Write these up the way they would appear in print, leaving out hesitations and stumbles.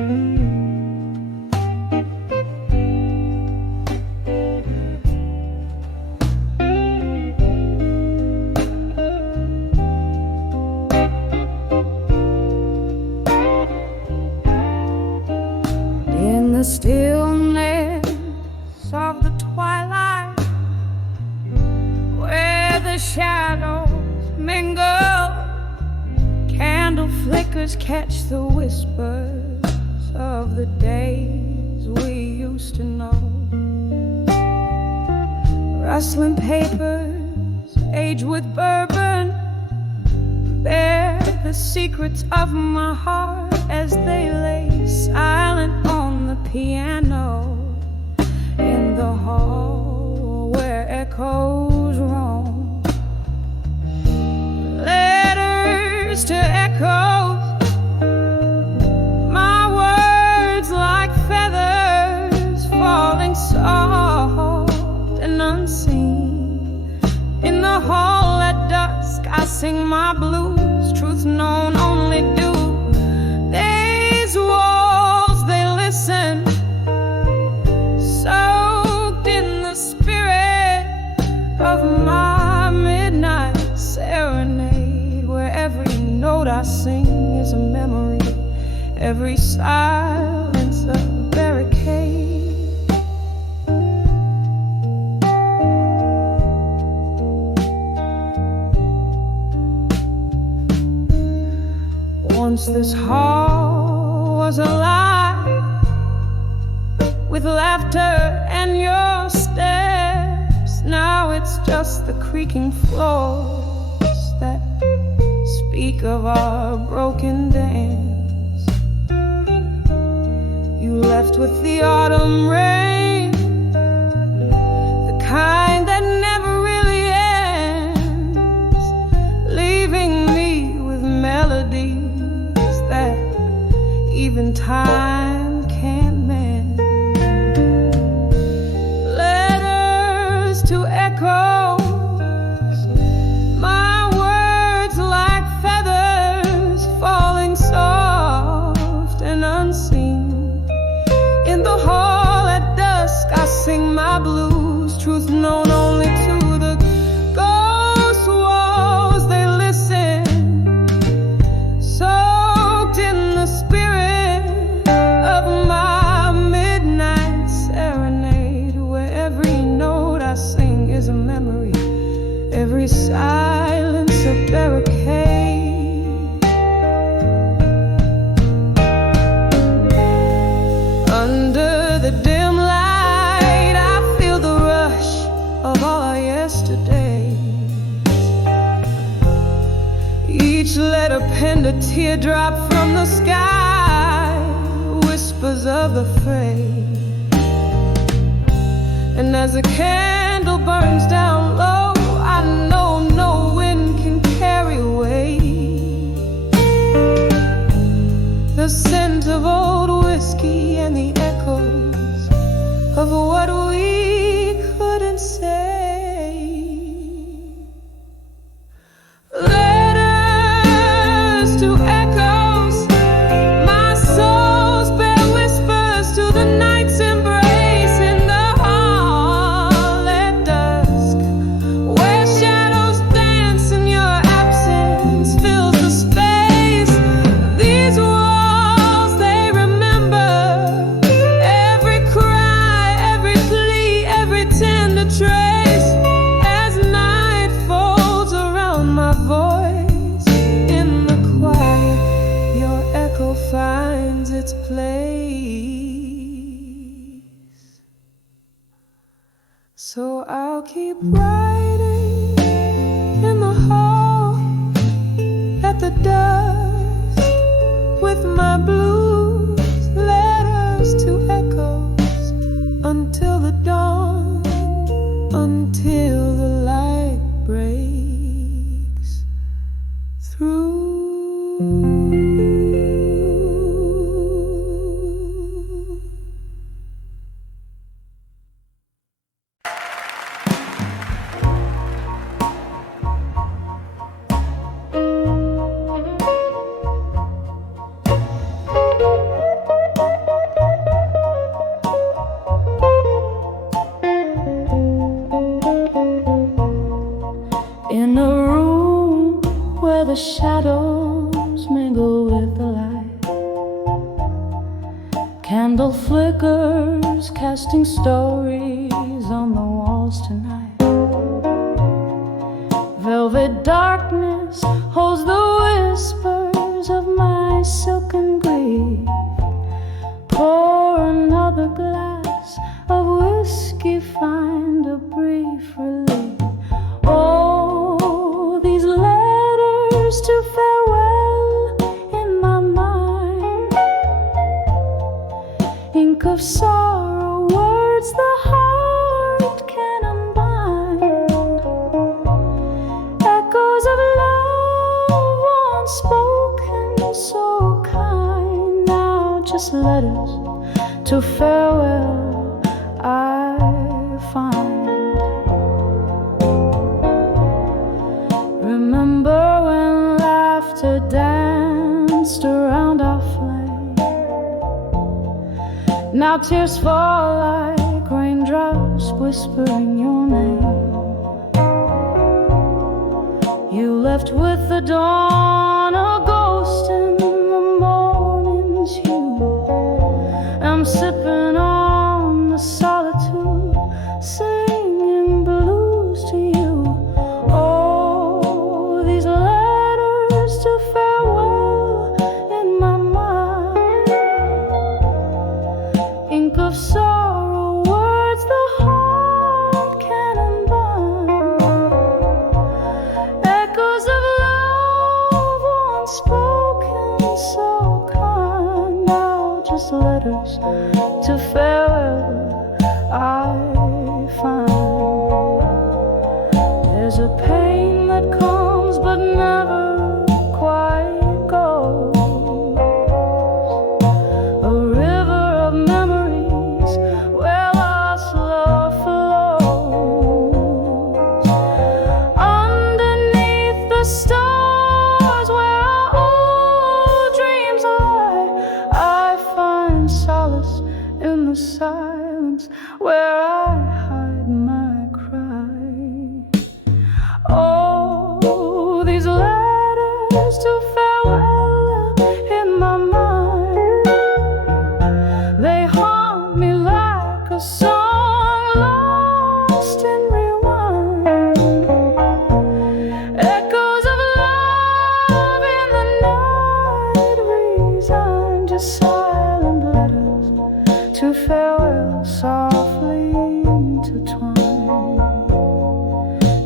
In the stillness of the twilight, where the shadows mingle, candle flickers catch the whispers of the days we used to know. Rustling papers, aged with bourbon, bear the secrets of my heart as they lay silent on the piano in the hall where echoes roam. Letters to echoes, my words like feathers falling soft and unseen. In the hall at dusk I sing my blues, truth known only do these walls, they listen, soaked in the spirit of my midnight serenade, where every note I sing is a memory, every silence a barricade. Once this hall was alive with laughter and your steps. Now it's just the creaking floors that speak of our broken dance. You left with the autumn rain, the kind that never really ends, leaving me with melodies that even time can't mend. Letters to echoes, my words like feathers falling soft and unseen. In the hall at dusk I sing my blues, truth known only to the ghost walls, they listen, soaked in the spirit of my midnight serenade, where every note I sing is a memory, every silence a barricade. Under the dim light I feel the rush of all our yesterdays. Each letter penned a teardrop from the sky, whispers of the fray. And as a candle burns down low, I know no wind can carry away the scent of old whiskey and the echoes of what we couldn't say. Letters to echoes, my soul's bare whispers to the night's embrace. In the hall at dusk, where shadows dance and your absence fills the space. These walls, they remember every cry, every plea, every tender trace. As night folds around my voice in the quiet, your echo finds its place. So I'll keep writing in the hall at the dusk with my blues, letters to echoes until the dawn, until the light breaks through. shadows mingle with the light. Candle flickers, casting stories on the walls tonight. Velvet darkness holds the whispers of my silken grief. Pour another glass of whiskey, find a brief relief. Oh, these letters to farewell in my mind. Ink of sorrow, words the heart can unbind. Echoes of love once spoken, so kind. Now just letters to farewell I find. Remember when laughter danced around our flame. Now tears fall like raindrops whispering your name. You left with the dawn, a ghost in the morning's hue. I'm sipping on the solitude, singing blues to you. Oh, these letters to farewell in my mind. Ink of sorrow, words the heart can unbind. Echoes of love once spoken, so kind. Now just letters to farewell I find. There's a pain that comes but never quite goes. A river of memories where lost love flows. Underneath the stars where our old dreams lie, I find solace in the silence where I hide my cry. Oh, these letters to farewell in my mind. They haunt me like a song lost in rewind. Echoes of love in the night resigned. Just silent letters to farewell, softly intertwined.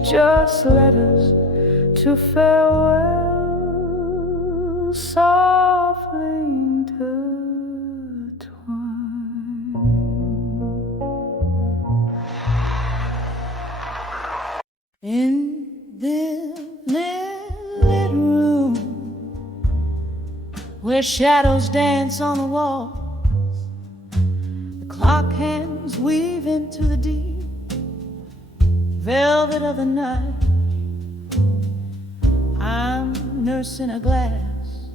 Just letters to farewell, softly intertwined. In this lit room where shadows dance on the walls, the clock hands weave into the deep velvet of the night. I'm nursing a glass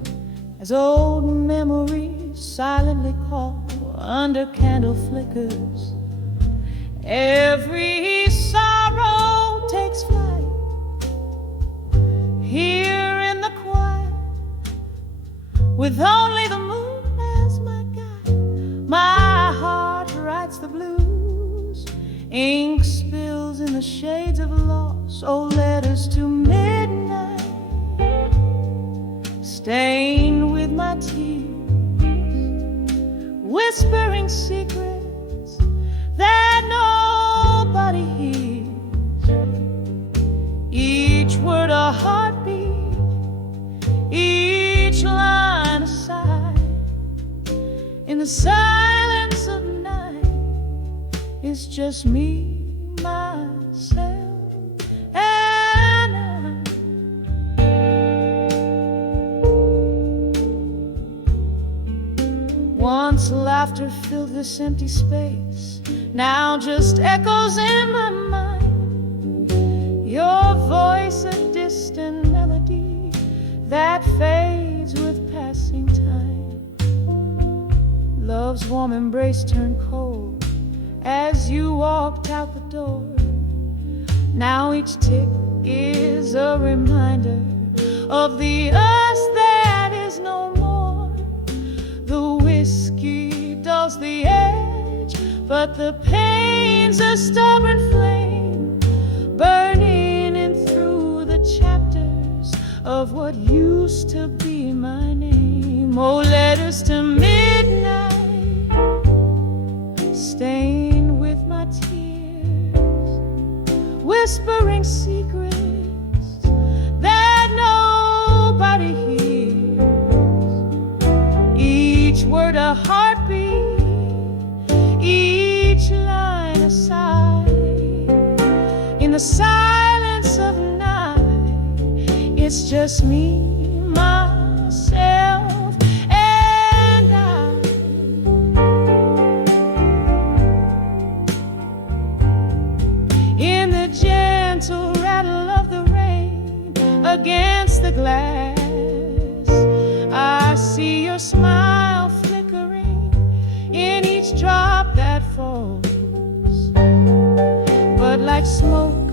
as old memories silently call under candle flickers. Every sorrow takes flight here in the quiet, with only the moon as my guide. My heart writes the blues, ink spills in the shades of loss. Oh, letters to midnight, stained with my tears, whispering secrets that nobody hears. Each word a heartbeat, each line a sigh. In the silence of night, it's just me, myself, and I. Once laughter filled this empty space, now just echoes in my mind. Your voice a distant melody that fades with passing time. Love's warm embrace turned cold as you walked out the door. Now each tick is a reminder of the us but the pain's a stubborn flame, burning in through the chapters of what used to be my name. Oh, letters to midnight, stained with my tears, whispering secrets that nobody hears. Each word a heartbeat, each line a sigh. In the silence of night, it's just me, myself, and I. In the gentle rattle of the rain against the glass, I see your smile flickering in each drop that falls. But like smoke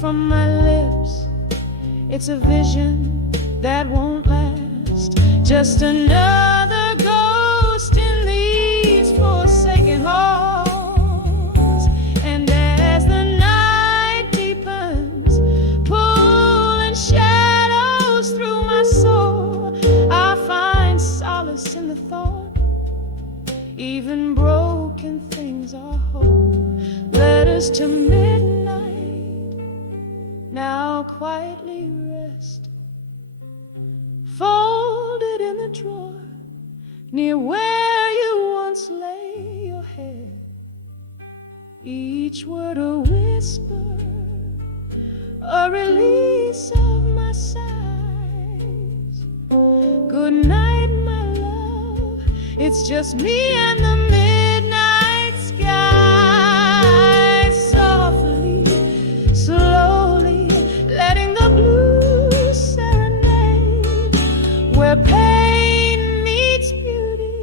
from my lips, it's a vision that won't last. Just another ghost in these forsaken halls. And as the night deepens, pulling shadows through my soul, I find solace in the thought even broken things are whole. Letters to midnight now quietly rest, folded in the drawer near where you once lay your head. Each word a whisper, a release of my sighs. Good night, my love, it's just me and the midnight sky. Softly, slowly, letting the blues serenade where pain meets beauty.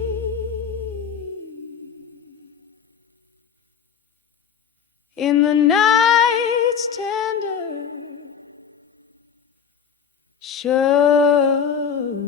In the night's tender charade.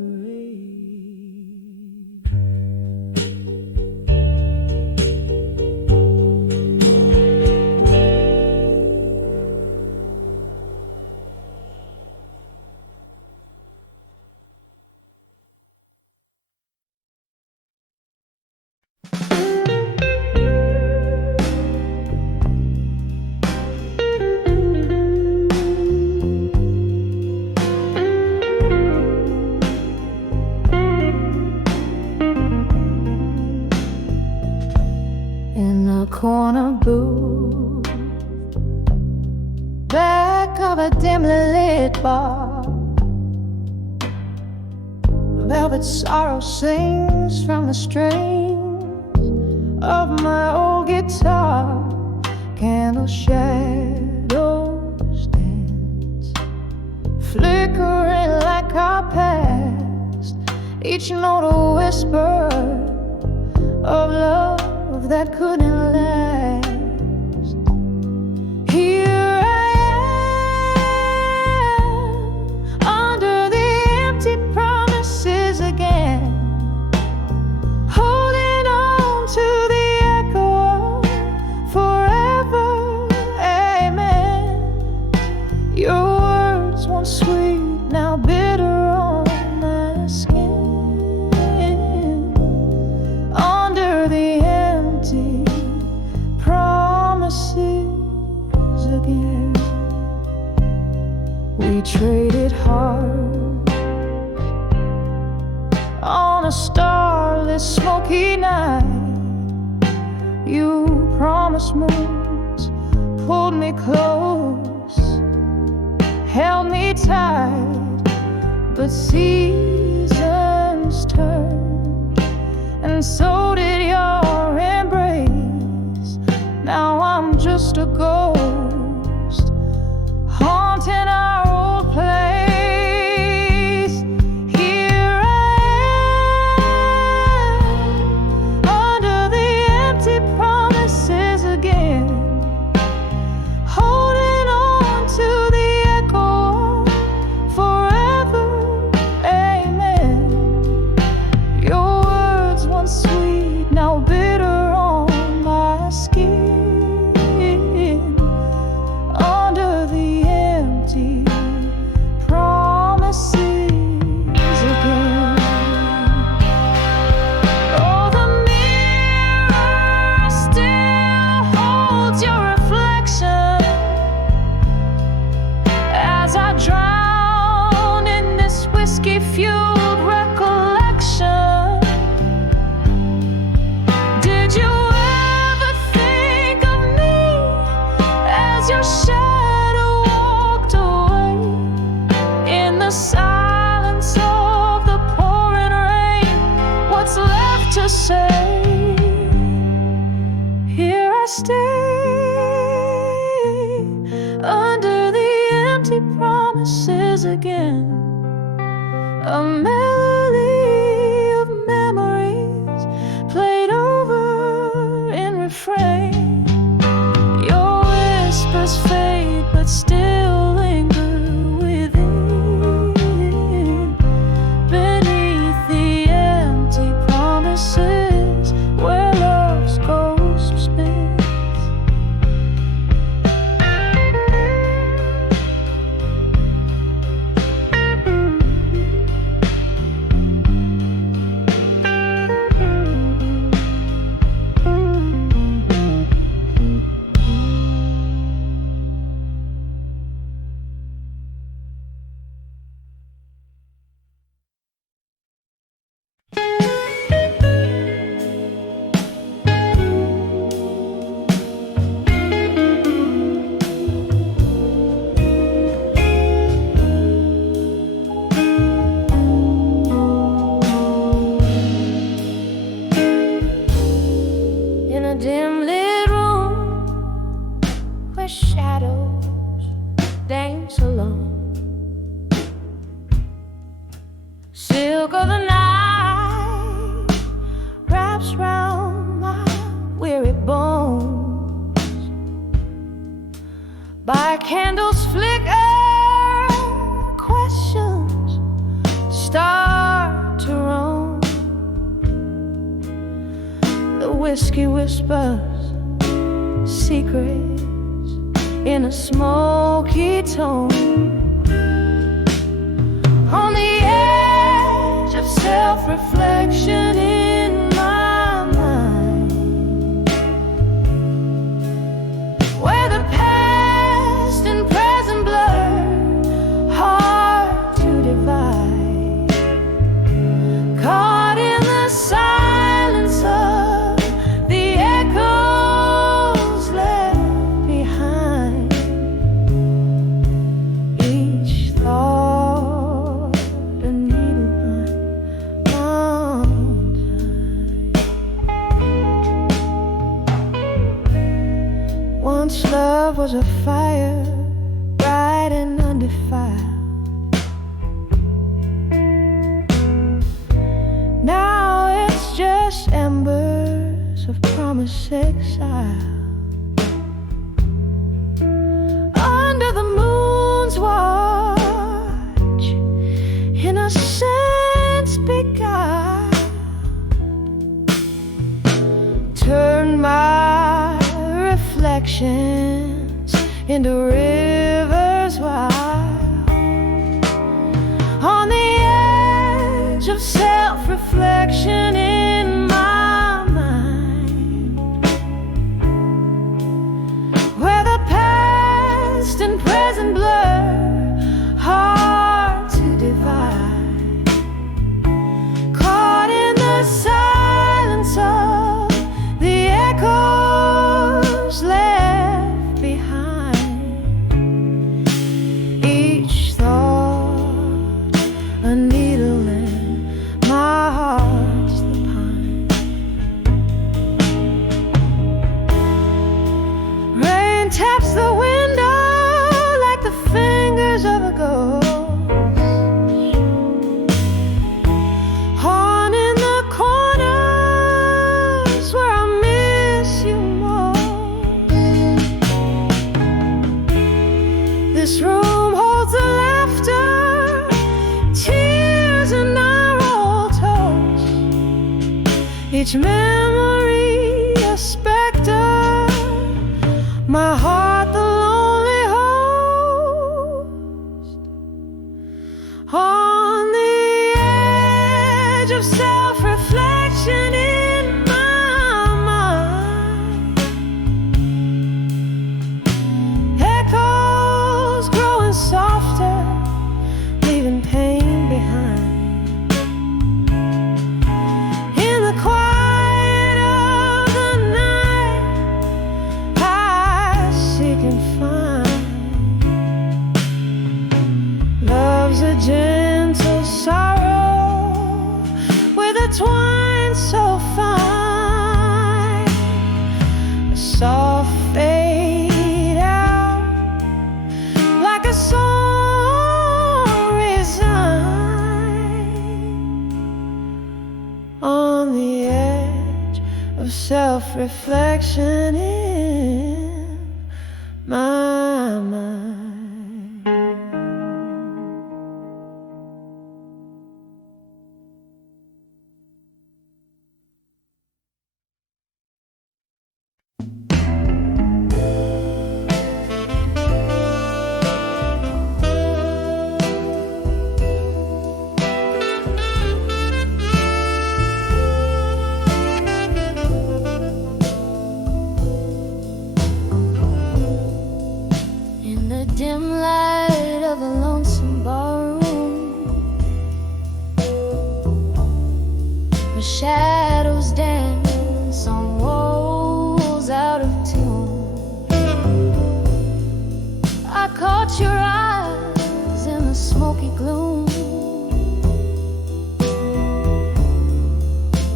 Corner booth, back of a dimly lit bar, velvet sorrow sings from the strings of my old guitar. Candle shadows dance, flickering like our past, each note a whisper of love that couldn't last. Here I am, under the empty promises again, holding on to the echo of forever, amen. Your words once sweet, now bitter on my skin. Under the promises again, we traded hearts on a starless, smoky night. You promised moons, pulled me close, held me tight, but seasons turn, and so did your embrace. Now I'm just a ghost, haunting our old place. Here I am, under the empty promises again, holding on to the echo forever, amen. the same. Here I stay under the empty promises again. A melody of memories played over in refrain. Your whispers fade but still linger within, beneath the empty promises where love's ghost spins. In a dim lit room where shadows dance alone, silk of the night wraps round my weary bones. By candles flicker, questions start to roam. The whiskey whispers secrets in a smoky tone. On the edge of self-reflection in my mind, where the past and present blur, hard to divide. Caught in the silence of the echoes left behind. Each thought a needle mountain. Once love was a fire, bright and undefiled. Now it's just embers of promised exile. Under the moon's watch, innocence beguiled. Turn my reflections into rivers wild. On the edge of self-reflection in my mind, where the past and present blur, hard to divide. Caught in the silence of the echoes left behind. Each thought a needle in my heart's the pine. Rain taps the window like the fingers of a ghost, haunting the corners where I miss you most. This room holds the laughter, tears, and our old toast. Each memory a specter, my heart the lonely host. On the edge of self-reflection in my mind, echoes growing softer, leaving pain behind. In the quiet of the night, I seek and find love's a gentle sorrow with a twine so fine. on the edge of self-reflection in my mind. Dim light of a lonesome barroom, where shadows dance on walls out of tune. I caught your eyes in the smoky gloom,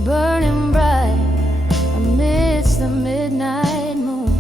burning bright amidst the midnight moon.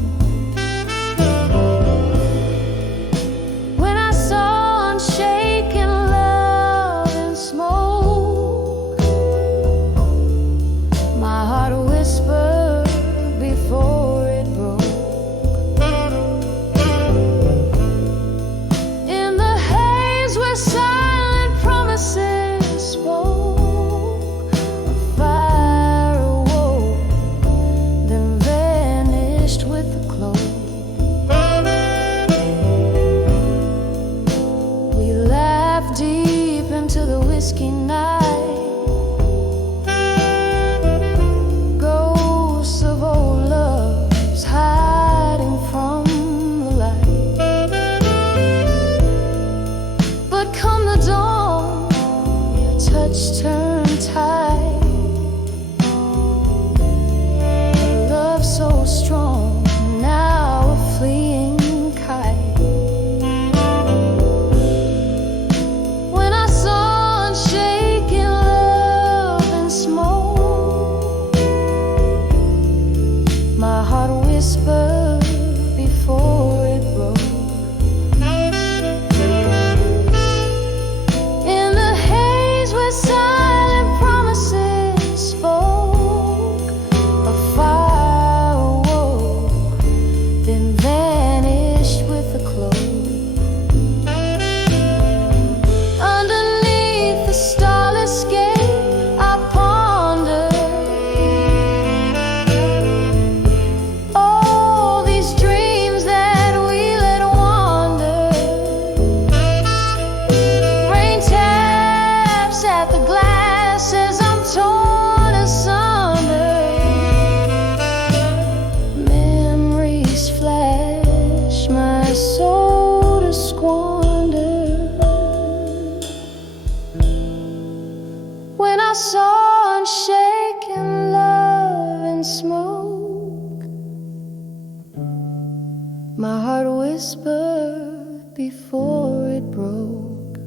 My heart whispered before it broke.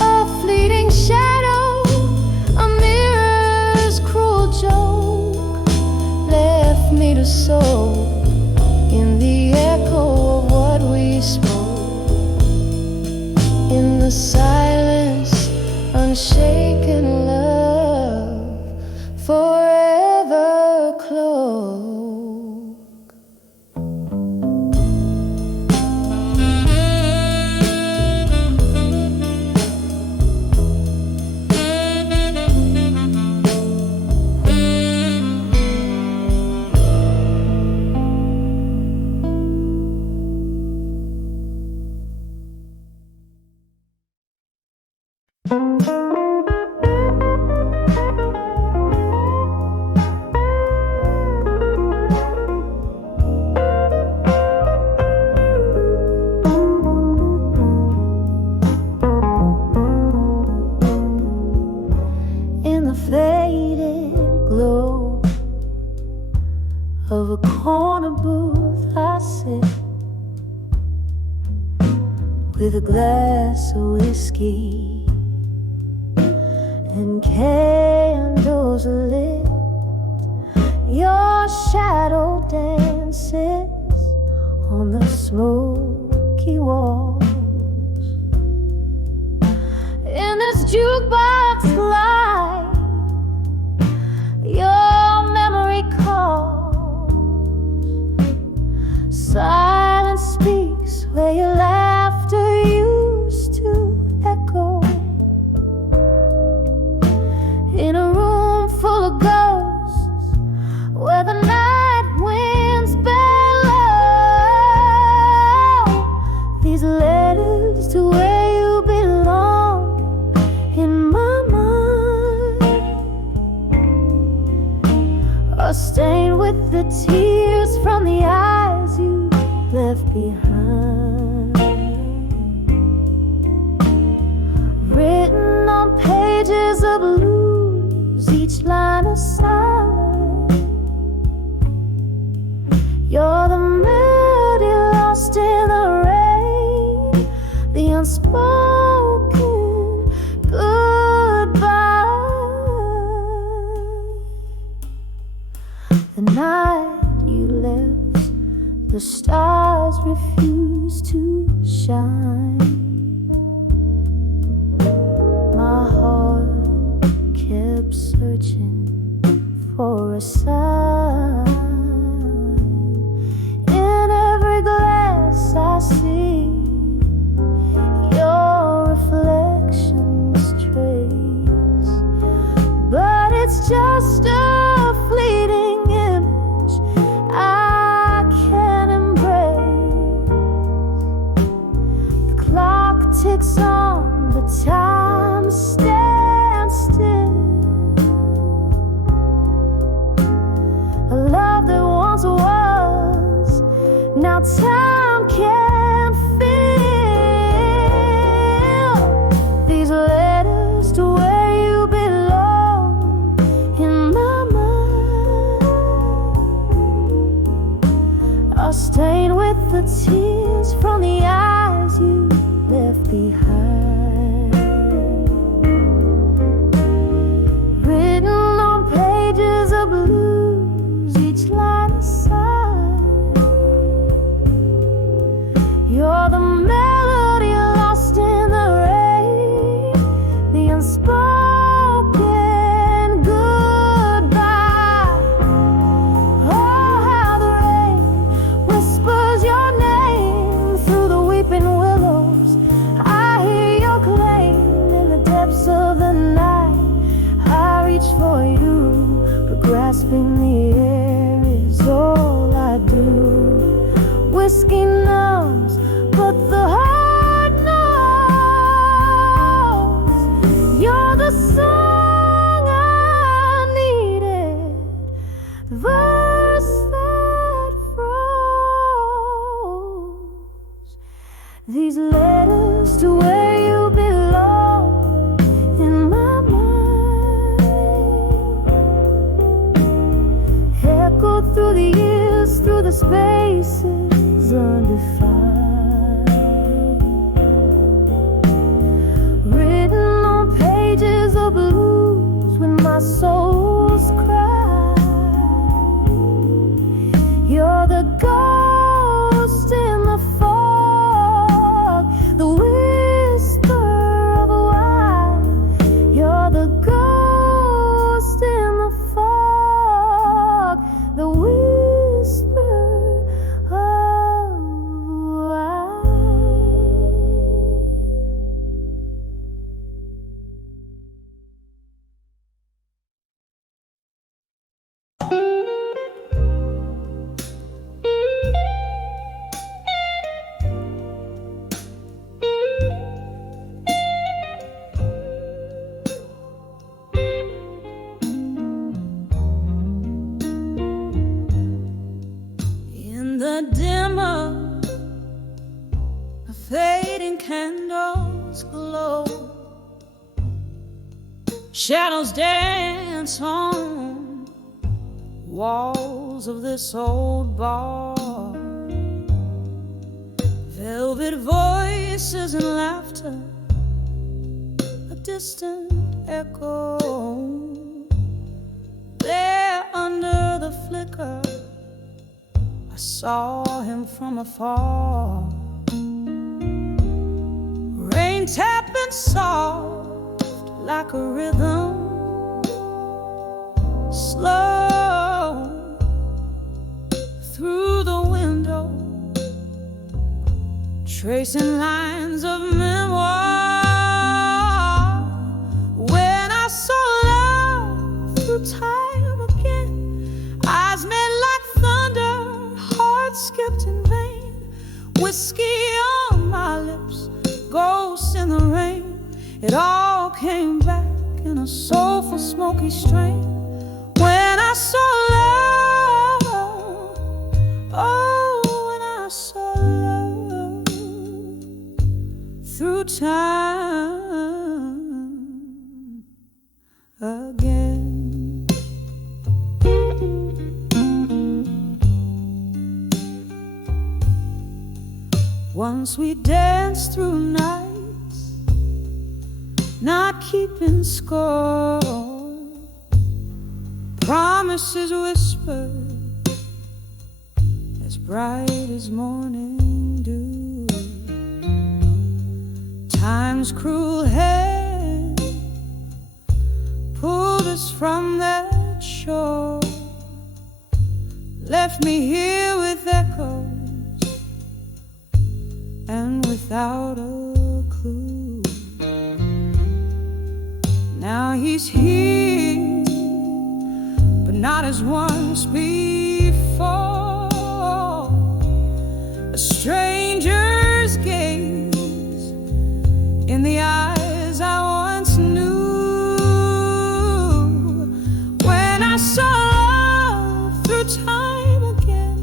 A fleeting shadow, a mirror's cruel joke, left me to soak in the echo of what we spoke. In the silence, unshaken love, forever close. Of a corner booth I sit with a glass of whiskey and candles lit. Your shadow dances on the smoky walls. In this jukebox light, your memory calls. Silence speaks where your laughter used to echo. In a room full of ghosts, where the night winds bellow, these letters to where you belong in my mind are stained with the tears from the eyes you left behind, written on pages of blues, each line a sigh. You're the melody lost in the rain, the unspoken goodbye. The night you left, the stars refused to shine. My heart kept searching for a sign. In every glass I see your reflection's trace, but it's just a fleeting image I can't embrace. The clock ticks on, but time stands still. A love that once was, now time can't fill. These letters to where you belong in my mind are stained with the tears from the eyes you left behind, written on pages of blues, each line a sigh. You're the melody lost in the rain, the unspoken goodbye. Oh, how the rain whispers your name through the weeping willows. I hear your claim in the depths of the night. I reach for you, but grasping the air is all I do. Whiskey numbs, but the heart knows. You're the song I needed, the verse that froze. These letters to where you belong in my mind echo through the years, through the spaces undefined, written on pages of blues when my soul's cry. You're the ghost in the fog, the whisper of a while. You're the ghost in the fog, the whisper of a while. In the dimmer, the fading candles glow. Shadows dance on walls of this old bar. Velvet voices and laughter, a distant echo. There under the flicker, I saw him from afar. Rain tapping soft like a rhythm, slow through the window, tracing lines of memoir. When I saw love through time again, eyes met like thunder, heart skipped in vain. Whiskey on my lips, ghosts in the rain. It all came back in a soulful, smoky strain. When I saw love, oh, when I saw love through time again. Once we danced through nights, not keeping score, promises whispered as bright as morning dew. Time's cruel hand pulled us from that shore, left me here with echoes and without a clue. Now he's here, but not as once before. A stranger's gaze in the eyes I once knew. When I saw love through time again,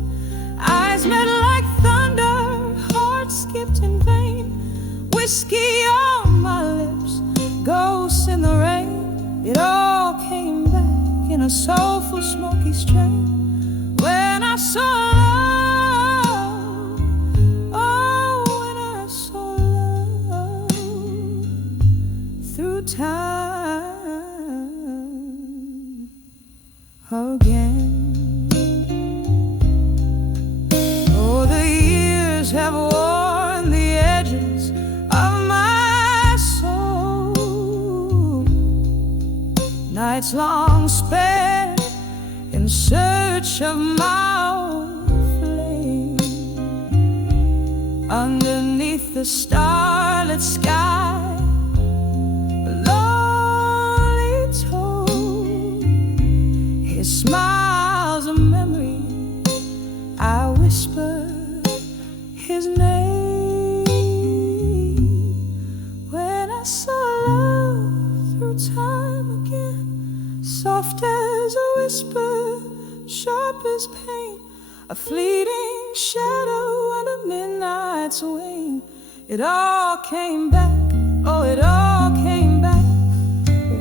eyes met like thunder, hearts skipped in vain. Whiskey on my lips, ghosts in the rain. It all came back in a soulful, smoky strain. When I saw love, oh, when I saw love through time again. Oh, the years have worn the edges of my soul, nights long spent in search of my own flame. Underneath the starlit sky, a lonely toad, his smile's a memory. I whisper his name. When I saw love through time again, soft as a whisper, sharp as pain, a fleeting shadow under midnight's wane. It all came back, oh, it all came back.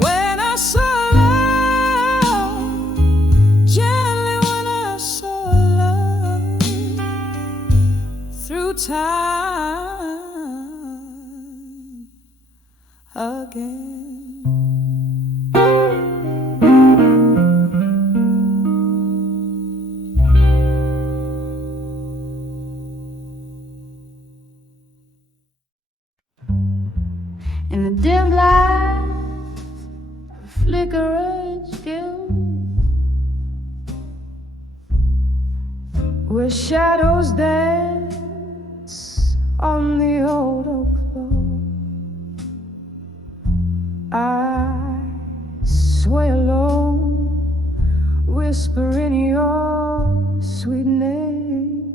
When I saw love, gently when I saw love through time again. In the dim light, a flickering skill, where shadows dance on the old oak floor. I sway alone, whispering your sweet name,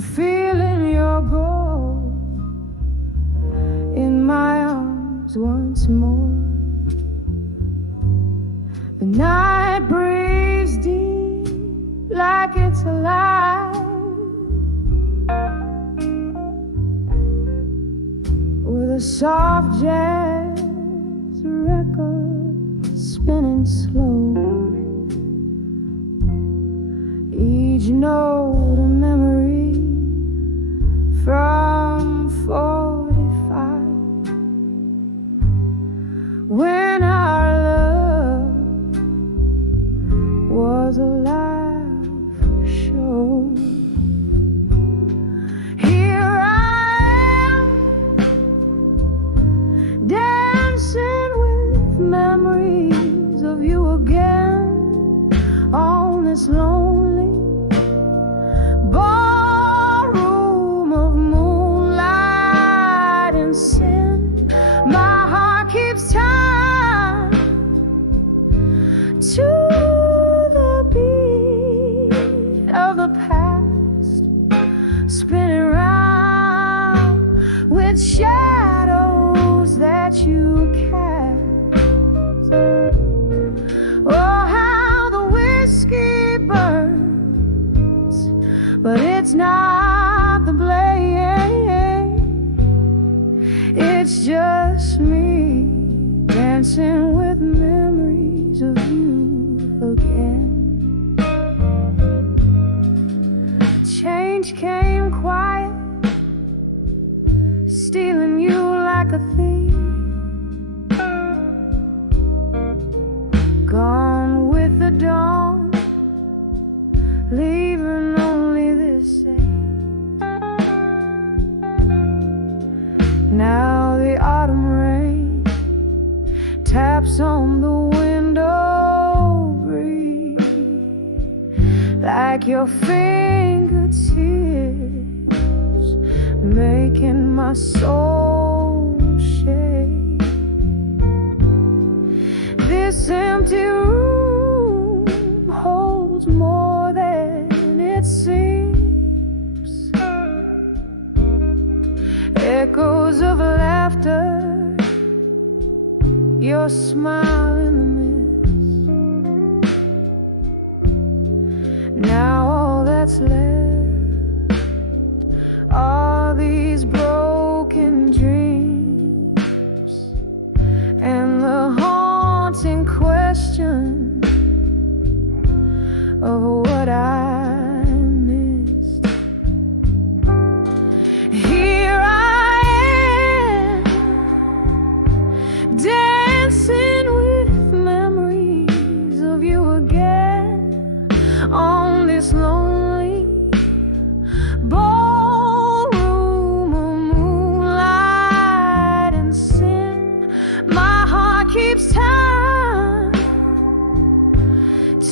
feeling your gold in my arms once more. The night breathes deep like it's alive, with a soft jazz record spinning slow, each note a memory from 45, when our love was a live show. Here I am, dancing with keeps time to the beat of the past, spinning round with shadows that you cast. Oh, how the whiskey burns, but it's not the blaze. It's just me dancing with memories of you again. Change came quiet, stealing you like a thief. Gone with the dawn, leaving only this ache. Now the autumn rain taps on the window, breathe like your fingertips, making my soul shake. This empty room holds more than it seems. Echoes of laughter, your smile in the mist. Now all that's left are these broken dreams and the haunting question of what I missed. Here I am, dancing with memories of you again on this lonely ballroom of moonlight and sin. My heart keeps time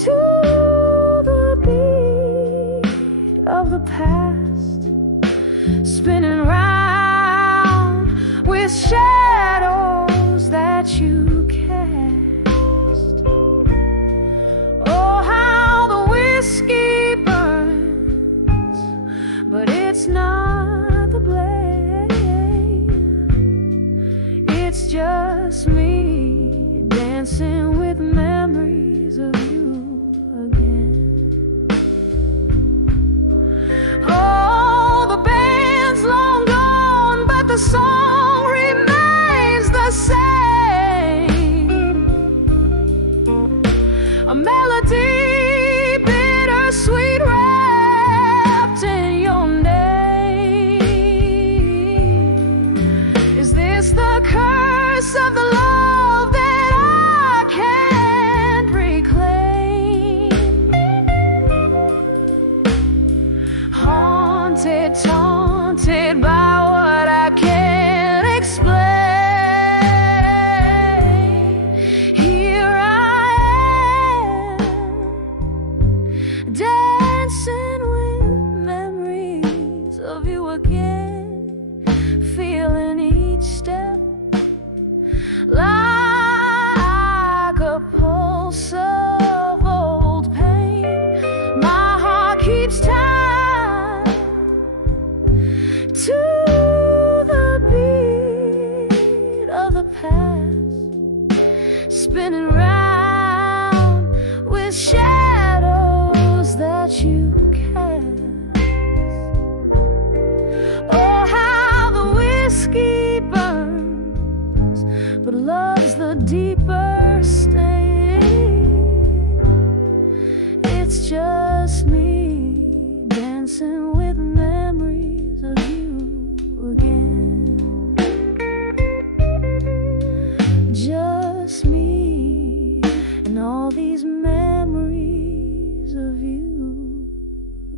to the beat of the past, spinning round with shadows that you cast. Oh, how the whiskey burns, but it's not the blaze. It's just me dancing with memories of you again. Oh, the band's long gone, but the song remains the same. A melody bittersweet wrapped in your name. Is this the curse of the love that I can't reclaim? Haunted, taunted by what I can't explain. Here I am, dancing with memories of you again, feeling each step like a pulse of old pain. My heart keeps time to the beat of the past, spinning round with shadows that you cast. Oh, how the whiskey burns, but love's the deeper stain. It's just me dancing with memories of you again. Just me and all these memories of you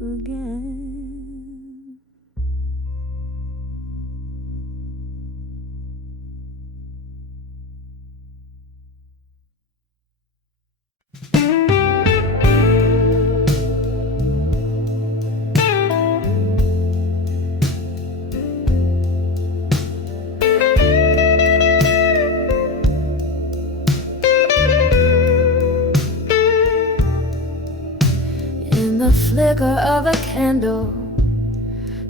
again. window,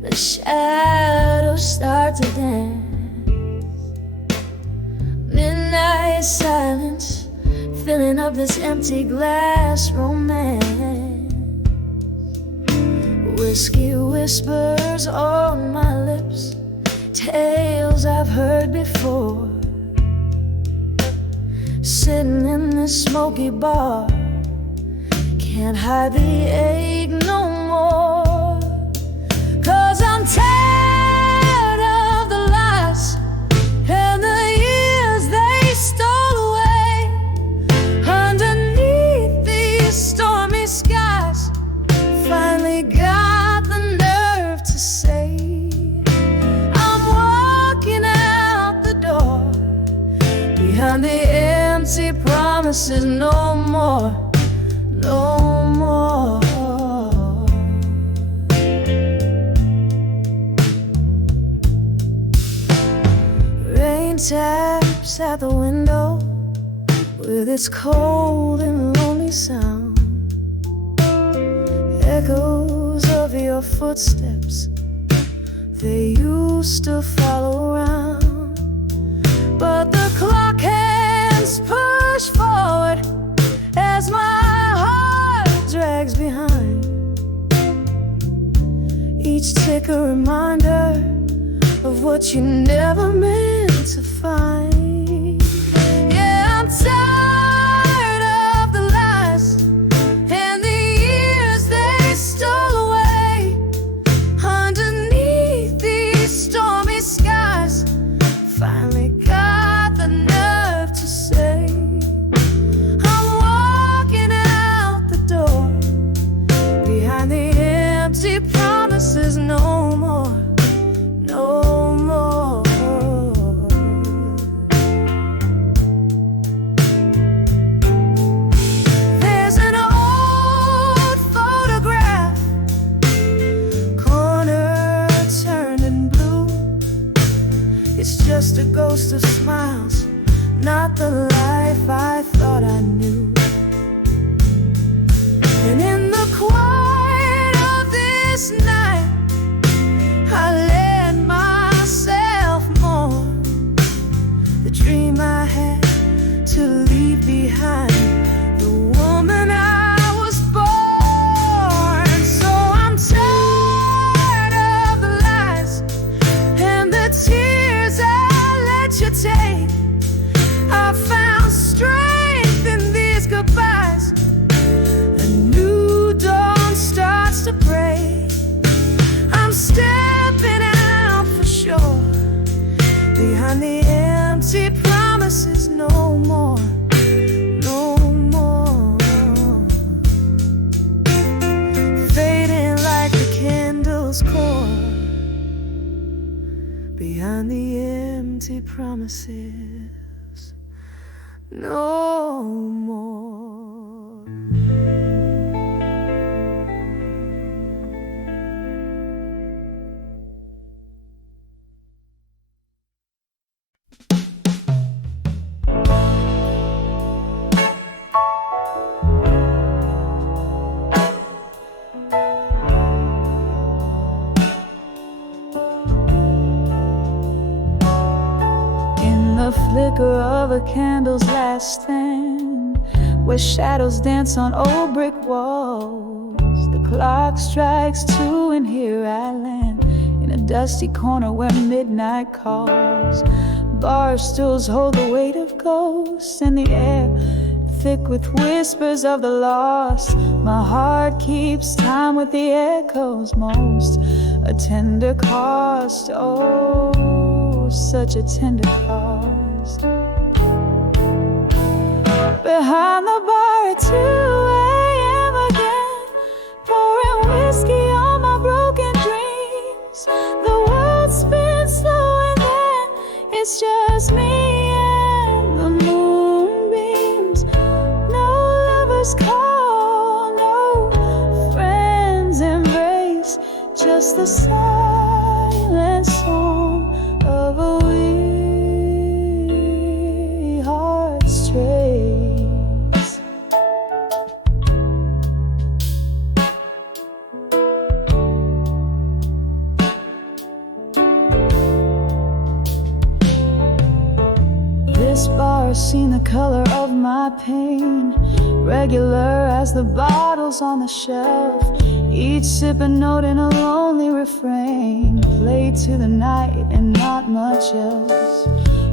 the shadows start to dance. Midnight silence, filling up this empty glass romance. Whiskey whispers on my lips, tales I've heard before. Sitting in this smoky bar, can't hide the ache no more. 'Cause I'm tired of the lies and the years they stole away. Underneath these stormy skies, finally got the nerve to say I'm walking out the door. Behind the empty promises, no more, no more. Rain taps at the window with its cold and lonely sound. Echoes of your footsteps, they used to follow around. But the clock hands push forward as my heart drags behind. Each tick a reminder of what you never meant to find. Yeah, I'm tired of the lies and the years they stole away. Underneath these stormy skies, finally got the nerve to say I'm walking out the door. Behind the empty promises, no more, no more. There's an old photograph, corner turned in blue. It's just a ghost of smiles, not the life I thought I knew. And in the quiet of this night, I let myself mourn the dream I had to leave behind, the woman I was born. So I'm tired of the lies and the tears I let you take. I found strength in these goodbyes. A new dawn starts to break. I'm stepping out for sure. Behind the empty promises, no more, no more. Fading like the candle's core. Behind the empty promises, no more. The flicker of a candle's last stand, where shadows dance on old brick walls. The clock strikes 2 and here I land in a dusty corner where midnight calls. Bar stools hold the weight of ghosts, and the air thick with whispers of the lost. My heart keeps time with the echoes, most a tender cost. Oh, such a tender cost. Behind the bar at 2 a.m. again, pouring whiskey on my broken dreams. The world spins slow and then it's just me and the moonbeams. No lovers call, no friends embrace, just the silent song of a weary heart's trace. seen the color of my pain, regular as the bottles on the shelf, each sip a note in a lonely refrain, played to the night and not much else.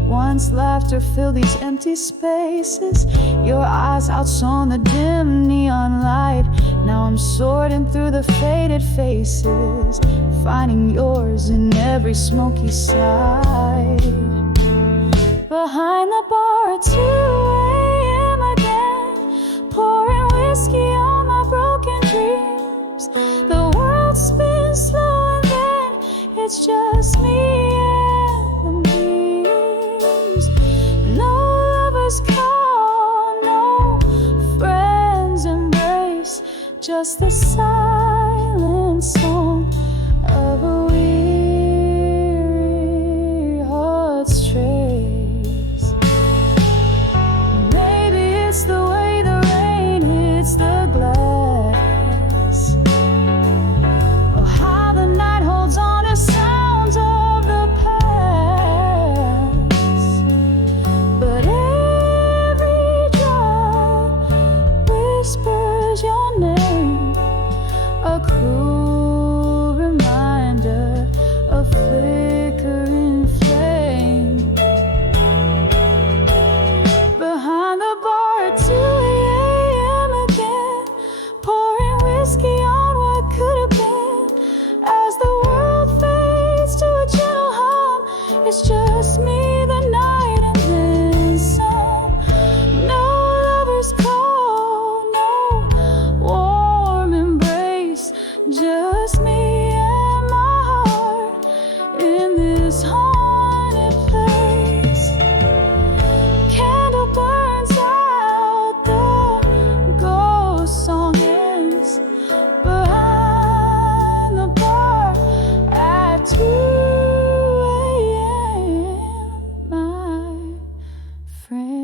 Once laughter filled these empty spaces, your eyes outshone the dim neon light. Now I'm sorting through the faded faces, finding yours in every smoky side. Behind the bar at 2 a.m. again, pouring whiskey on my broken dreams. The world spins slow and then it's just me and the beams. No lovers call, no friends embrace, just the silent song of a weary heart's trace. Maybe it's the way the rain hits the glass, or how the night holds on to sounds of the past. But every drop whispers your name, a cruel reminder of flickering flame. Behind the bar at 2 a.m. again, pouring whiskey on what could have been. As the world fades to a gentle hum, it's just me, the night, and then some. No lover's call, no warm embrace, just me and my heart in this haunted place. Candle burns out, the ghost song ends. Behind the bar at 2 a.m., my friend.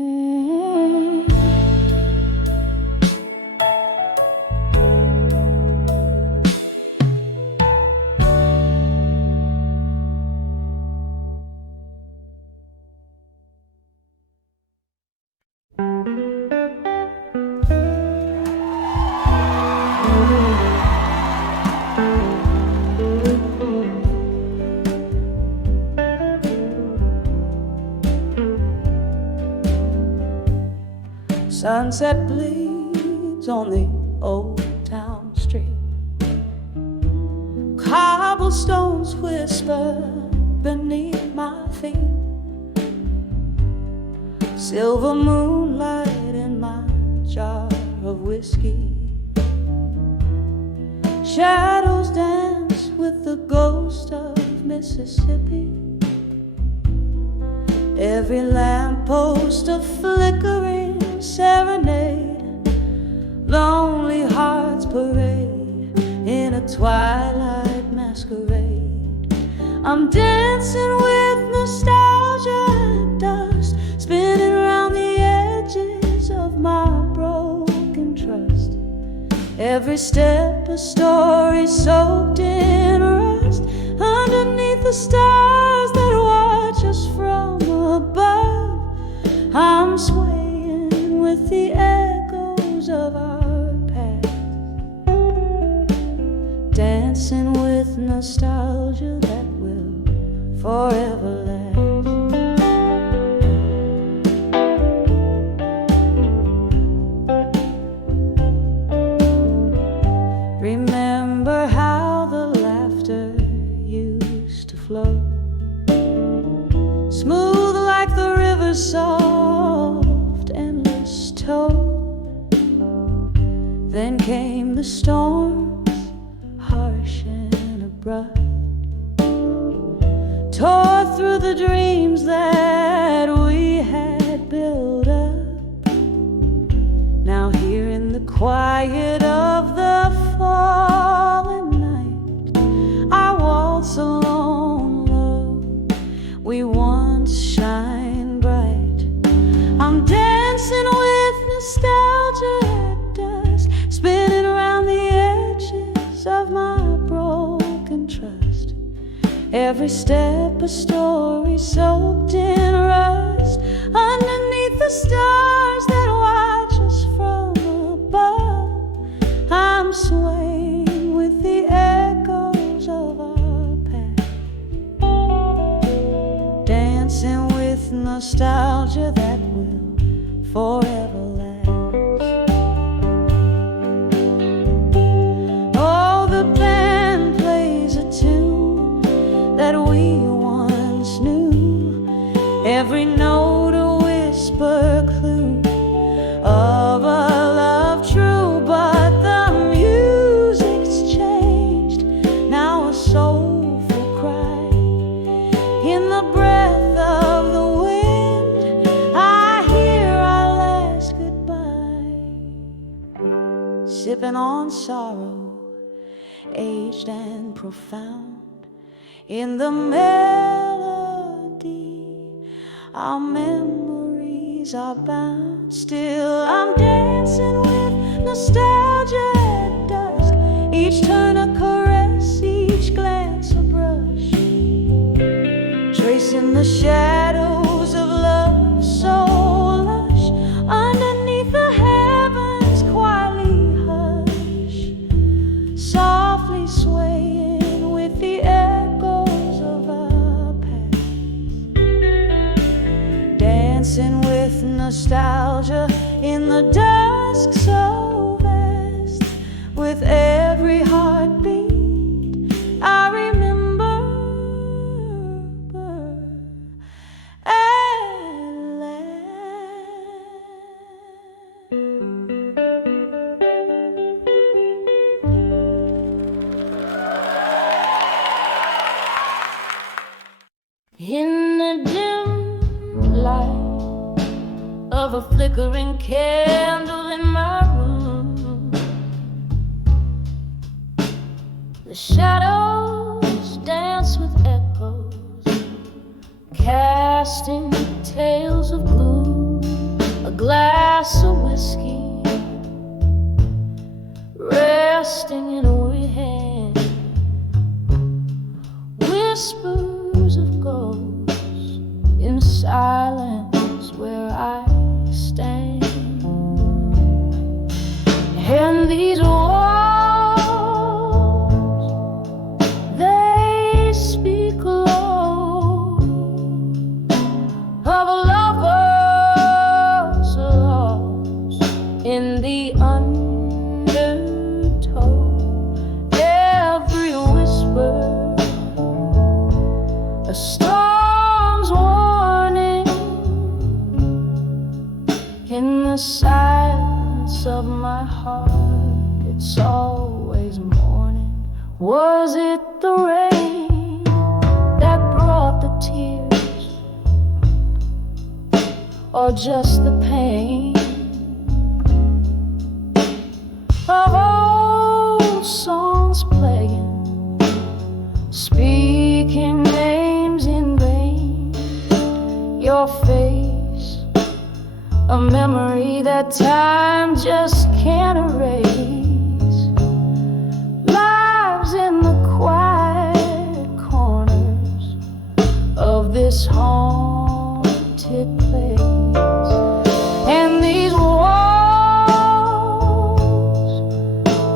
Sunset bleeds on the old town street. Cobblestones whisper beneath my feet. Silver moonlight in my jar of whiskey. Shadows dance with the ghost of Mississippi. Every lamppost a flickering serenade. Lonely hearts parade in a twilight masquerade. I'm dancing with nostalgia dust, spinning around the edges of my broken trust. Every step a story soaked in rust, underneath the stars that watch us from above. I'm swaying with the echoes of our past, dancing with nostalgia that will forever last. Remember how the laughter used to flow, smooth like the river's soft, endless tone. Then came the storms, harsh and abrupt, tore through the dreams that we had built up. Now here in the quiet of the fallen night, I waltz alone low, we once shine bright. I'm dancing with nostalgia at dusk, spinning around the edges of my broken trust. Every step a story soaked in rust, underneath the stars that watch us from above. I'm swaying with the echoes of our past, dancing with nostalgia that will forever last. Oh, the band plays a tune that we once knew, every note a whisper clue of a love true, but the music's changed, now a soulful cry in the breath of the wind. I hear our last goodbye, sipping on sorrow, aged and profound in the melody. Our memories are bound. Still I'm dancing with nostalgia at dusk, each turn a caress, each glance a brush, tracing the shadows of love so lush underneath the heavens quietly hush, softly swaying with the echoes of our past, dancing with nostalgia in the dusk so vast. With every heartbeat I remember at last. In the dim light of a flickering candle in my room, the shadows dance with echoes, casting tales of gloom. A glass of whiskey resting in a wind, whispers of ghosts in silence where I stand. And these walls, they speak low of lovers lost in the undertow. Every whisper a storm's warning. In the silence of my heart, it's always morning. Was it the rain that brought the tears, or just the pain of old songs playing, speaking names in vain? Your face, a memory that time just can't erase, lives in the quiet corners of this haunted place. And these walls,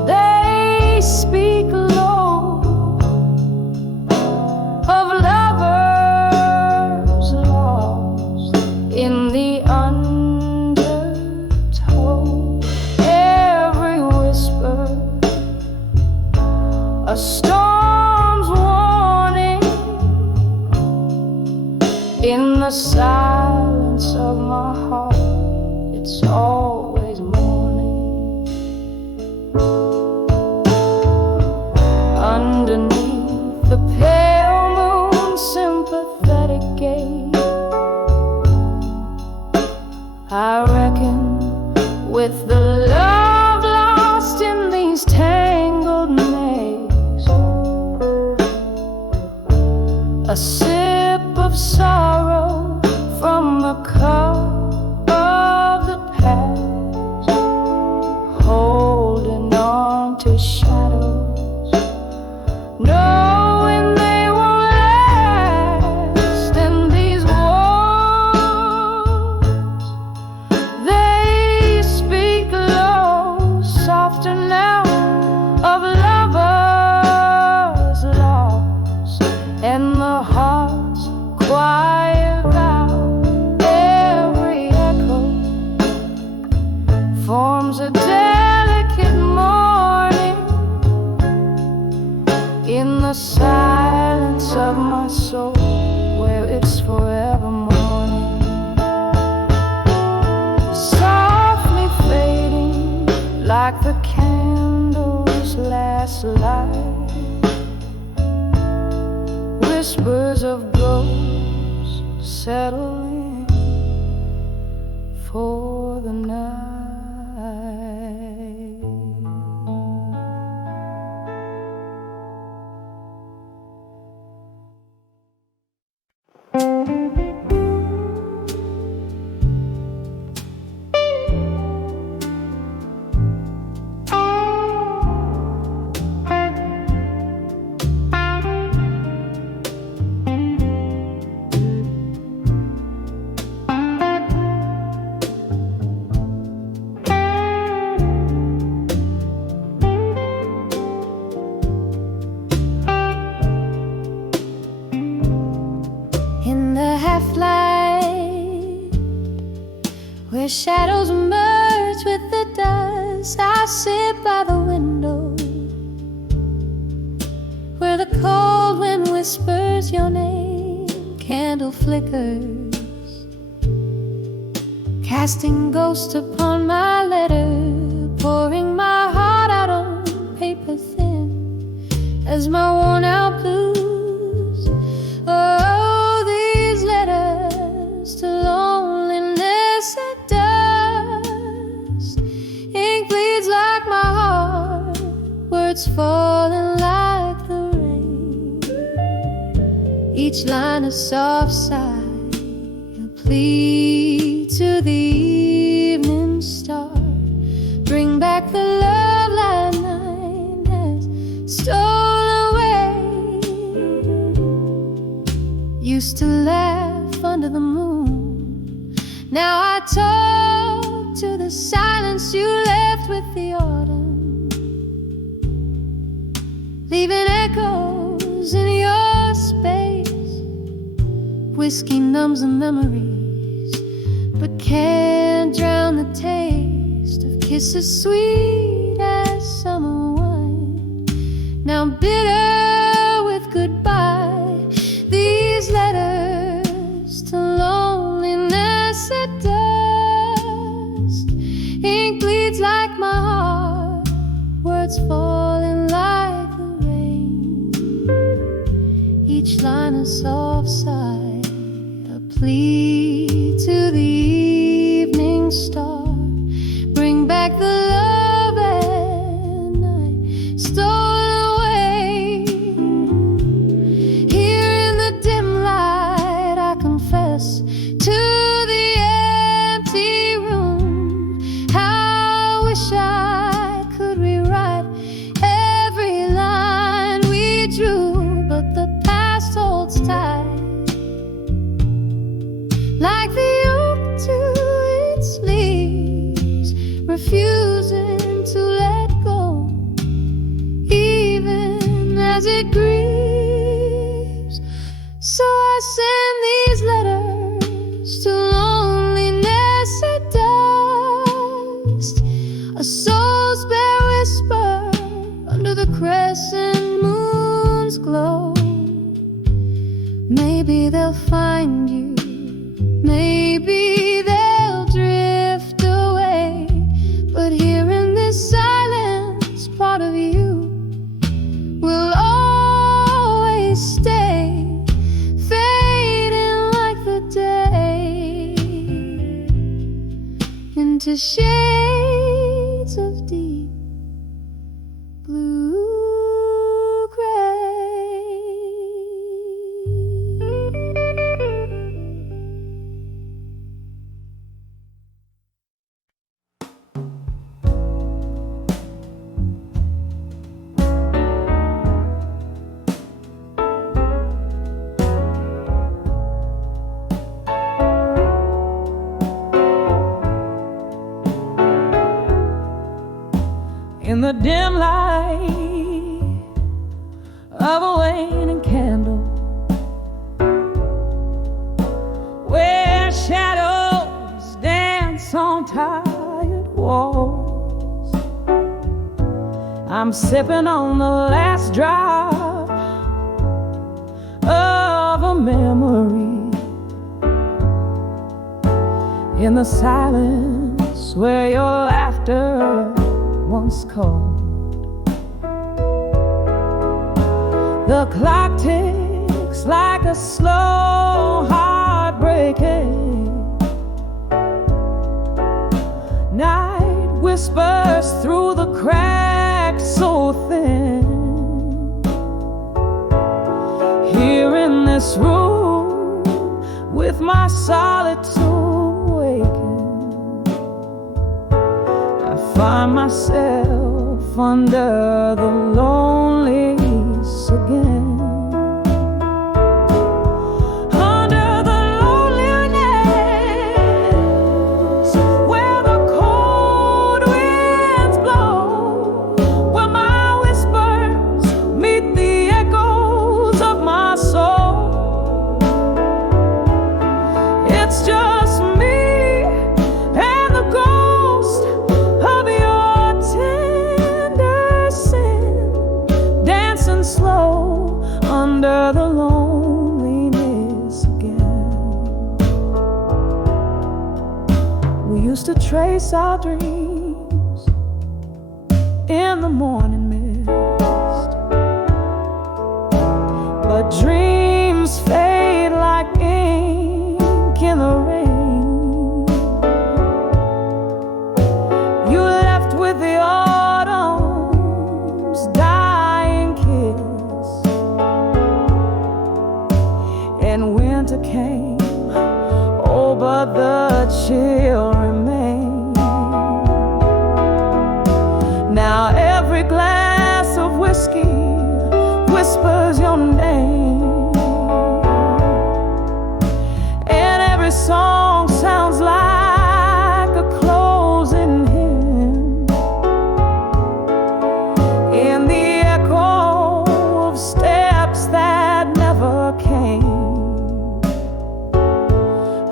they speak low of lovers lost in the undertow. Every whisper a storm's warning. In the silence of my heart, it's always morning. Underneath the pale moon's sympathetic gaze, I reckon with the love lost in these tangled mazes. A sip of sorrow from the cup of the past, holding on to shadows, knowing they won't last. And these walls, comes a delicate morning in the silence of my soul, where it's forever morning, softly fading like the candle's last light. Whispers of ghosts settling for the night. Where shadows merge with the dust, I sit by the window, where the cold wind whispers your name, candle flickers, casting ghosts upon my letter, pouring my heart out on paper thin as my worn out blues. Oh, these letters to loneliness and dust, ink bleeds like my heart, words falling like the rain, each line a soft sigh, a plea to the evening star. Bring back the love that night has stolen away. Used to laugh under the moon, now I talk to the silence you left with the autumn, leaving echoes in your space. Whiskey numbs the memories, but can't drown the taste of kisses sweet as summer wine, now bitter with goodbye. These letters to loneliness at dust, ink bleeds like my heart, words falling like the rain, each line a soft sigh, a plea to the evening star. Bring back the love at night stolen away. Here in the dim light I confess to the empty room, how I wish I could rewrite every line we drew, but the past holds tight like the oak to its leaves, refusing to let go, even as it grieves. So I send these letters to loneliness at dust, a soul's bare whisper under the crescent moon's glow. Maybe they'll find you, maybe they'll drift away, but here in this silence, part of you will always stay, fading like the day into shades of deep blue gray. In the dim light of a waning candle, where shadows dance on tired walls, I'm sipping on the last drop of a memory in the silence where your laughter once called. The clock ticks like a slow heartbreaking. Night whispers through the cracks so thin. Here in this room with my solitude waking, I find myself under the lonelies again. To trace our dreams in the morning mist, but dreams fade like ink in the rain. You left with the autumn's dying kiss, and winter came, oh, but the chill remains. Now every glass of whiskey whispers your name, and every song sounds like a closing hymn in the echo of steps that never came.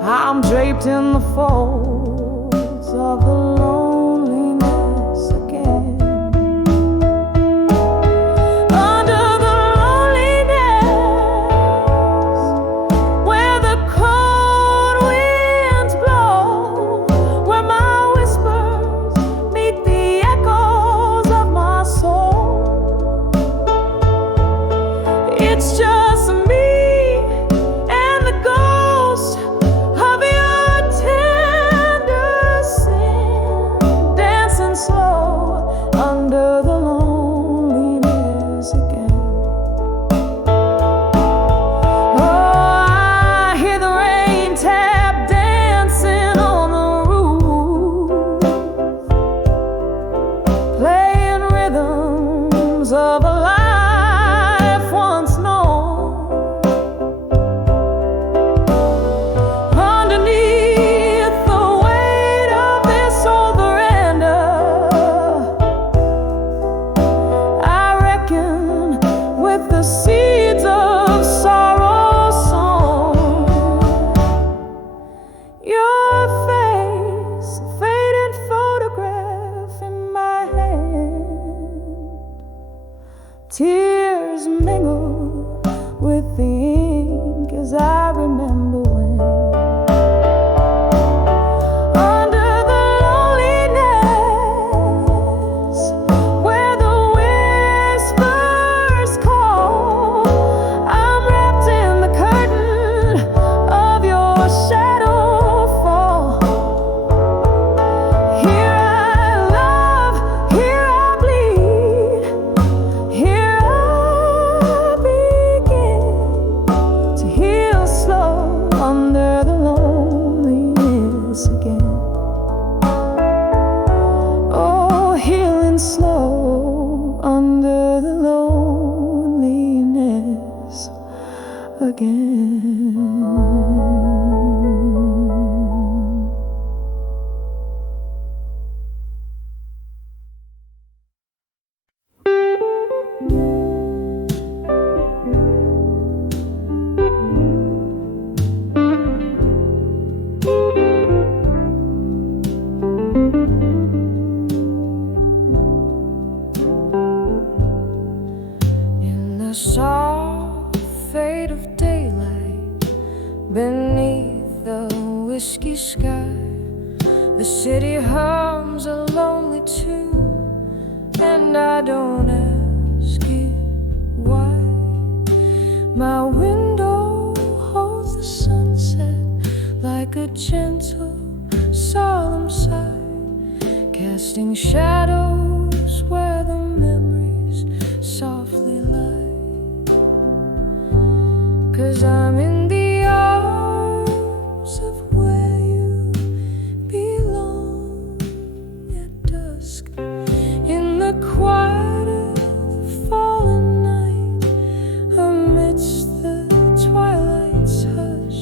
I'm draped in the folds of the loneliness again. Under the loneliness, where the cold winds blow, where my whispers meet the echoes of my soul. It's just me and the ghost of your tender sin, dancing slow under the loneliness again. Oh, I hear the rain tap dancing on the roof, playing rhythms of a life once known. Underneath the weight of this old veranda, I reckon with the seeds of sorrow sown. Your face, a faded photograph in my hand. Tears mingle with the ink as I remember when, under the loneliness, where the whispers call, I'm wrapped in the curtain of your shadow fall. Here I love, here I bleed, here I begin to heal slow under the loneliness again. Oh, healing slow under the loneliness again. dusky sky. The city hums a lonely tune, and I don't ask you why. My window holds the sunset like a gentle, solemn sigh, casting shadows where the memories softly lie. 'Cause I'm in the arms of where you belong at dusk, in the quiet of the fallen night, amidst the twilight's hush.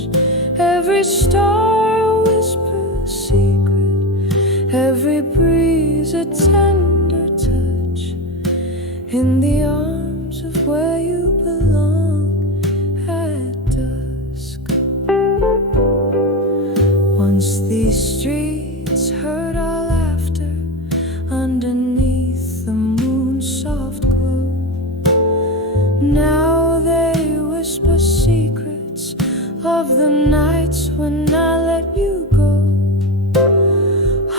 Every star whispers a secret, every breeze a tender touch, in the arms of where you belong at dusk. Once these streets heard our laughter underneath the moon's soft glow. Now they whisper secrets of the nights when I let you go.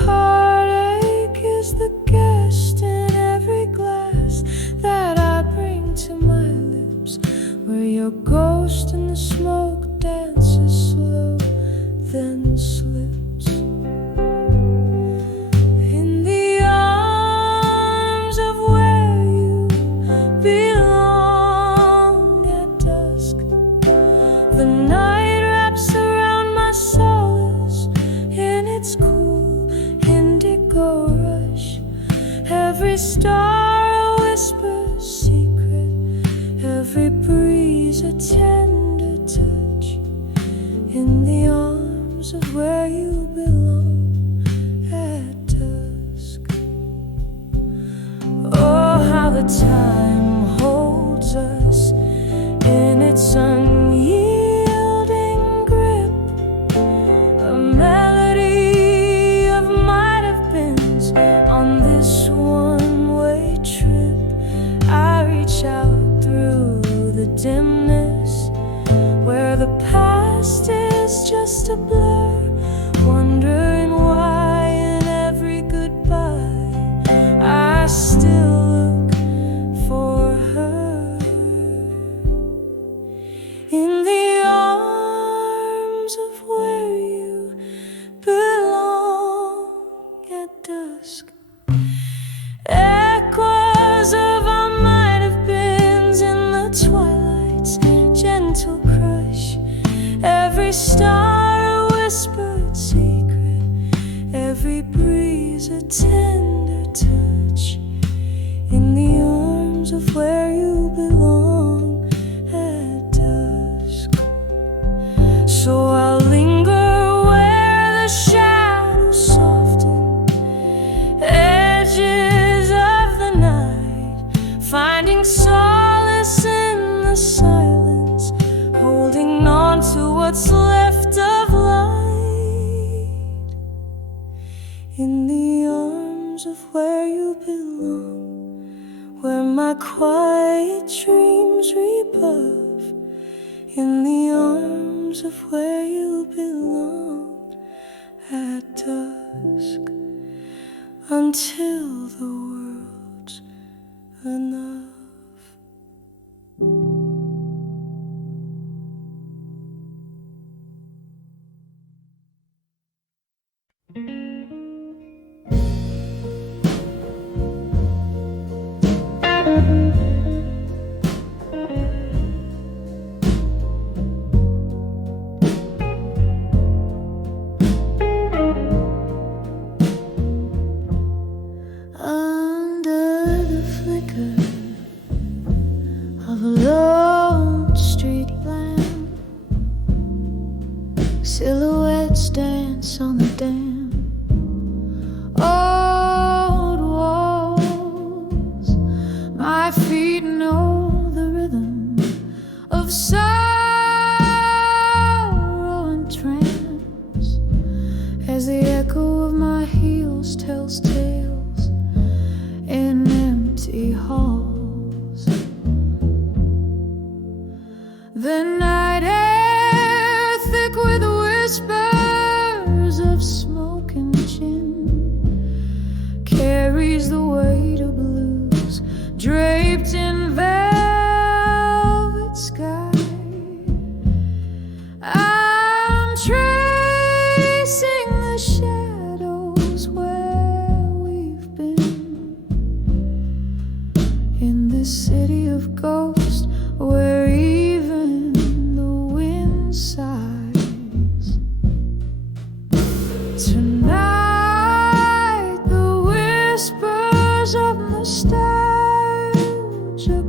Heartache is the guest in every glass that I bring to my lips, where your ghost in the smoke dances slow, then slips. In the arms of where you belong at dusk, the night wraps around my solace in its cool indigo rush. Every star a whisper's secret, every breeze a tender touch, in the arms of where you belong at dusk. Oh, how the time holds us in its unyielding grip, a melody of might have beens on this one-way trip. I reach out through the dimness where the past is just a blur, wondering why in every goodbye I still look for her. In the arms of where you belong at dusk, echoes of our might have beens in the twilight's gentle crush. Every star a whispered secret, every breeze a tender touch, in the arms of where you belong at dusk. So I'll linger where the shadows soften, edges of the night, finding solace in the silence, holding on to what's left of light, in the arms of where you belong, where my quiet dreams rebuff, in the arms of where you belong at dusk, until the world's enough. carries the weight of blues, draped in velvet sky. I'm tracing the shadows where we've been, in this city of ghosts where even the wind sighs. Tonight the whispers of nostalgia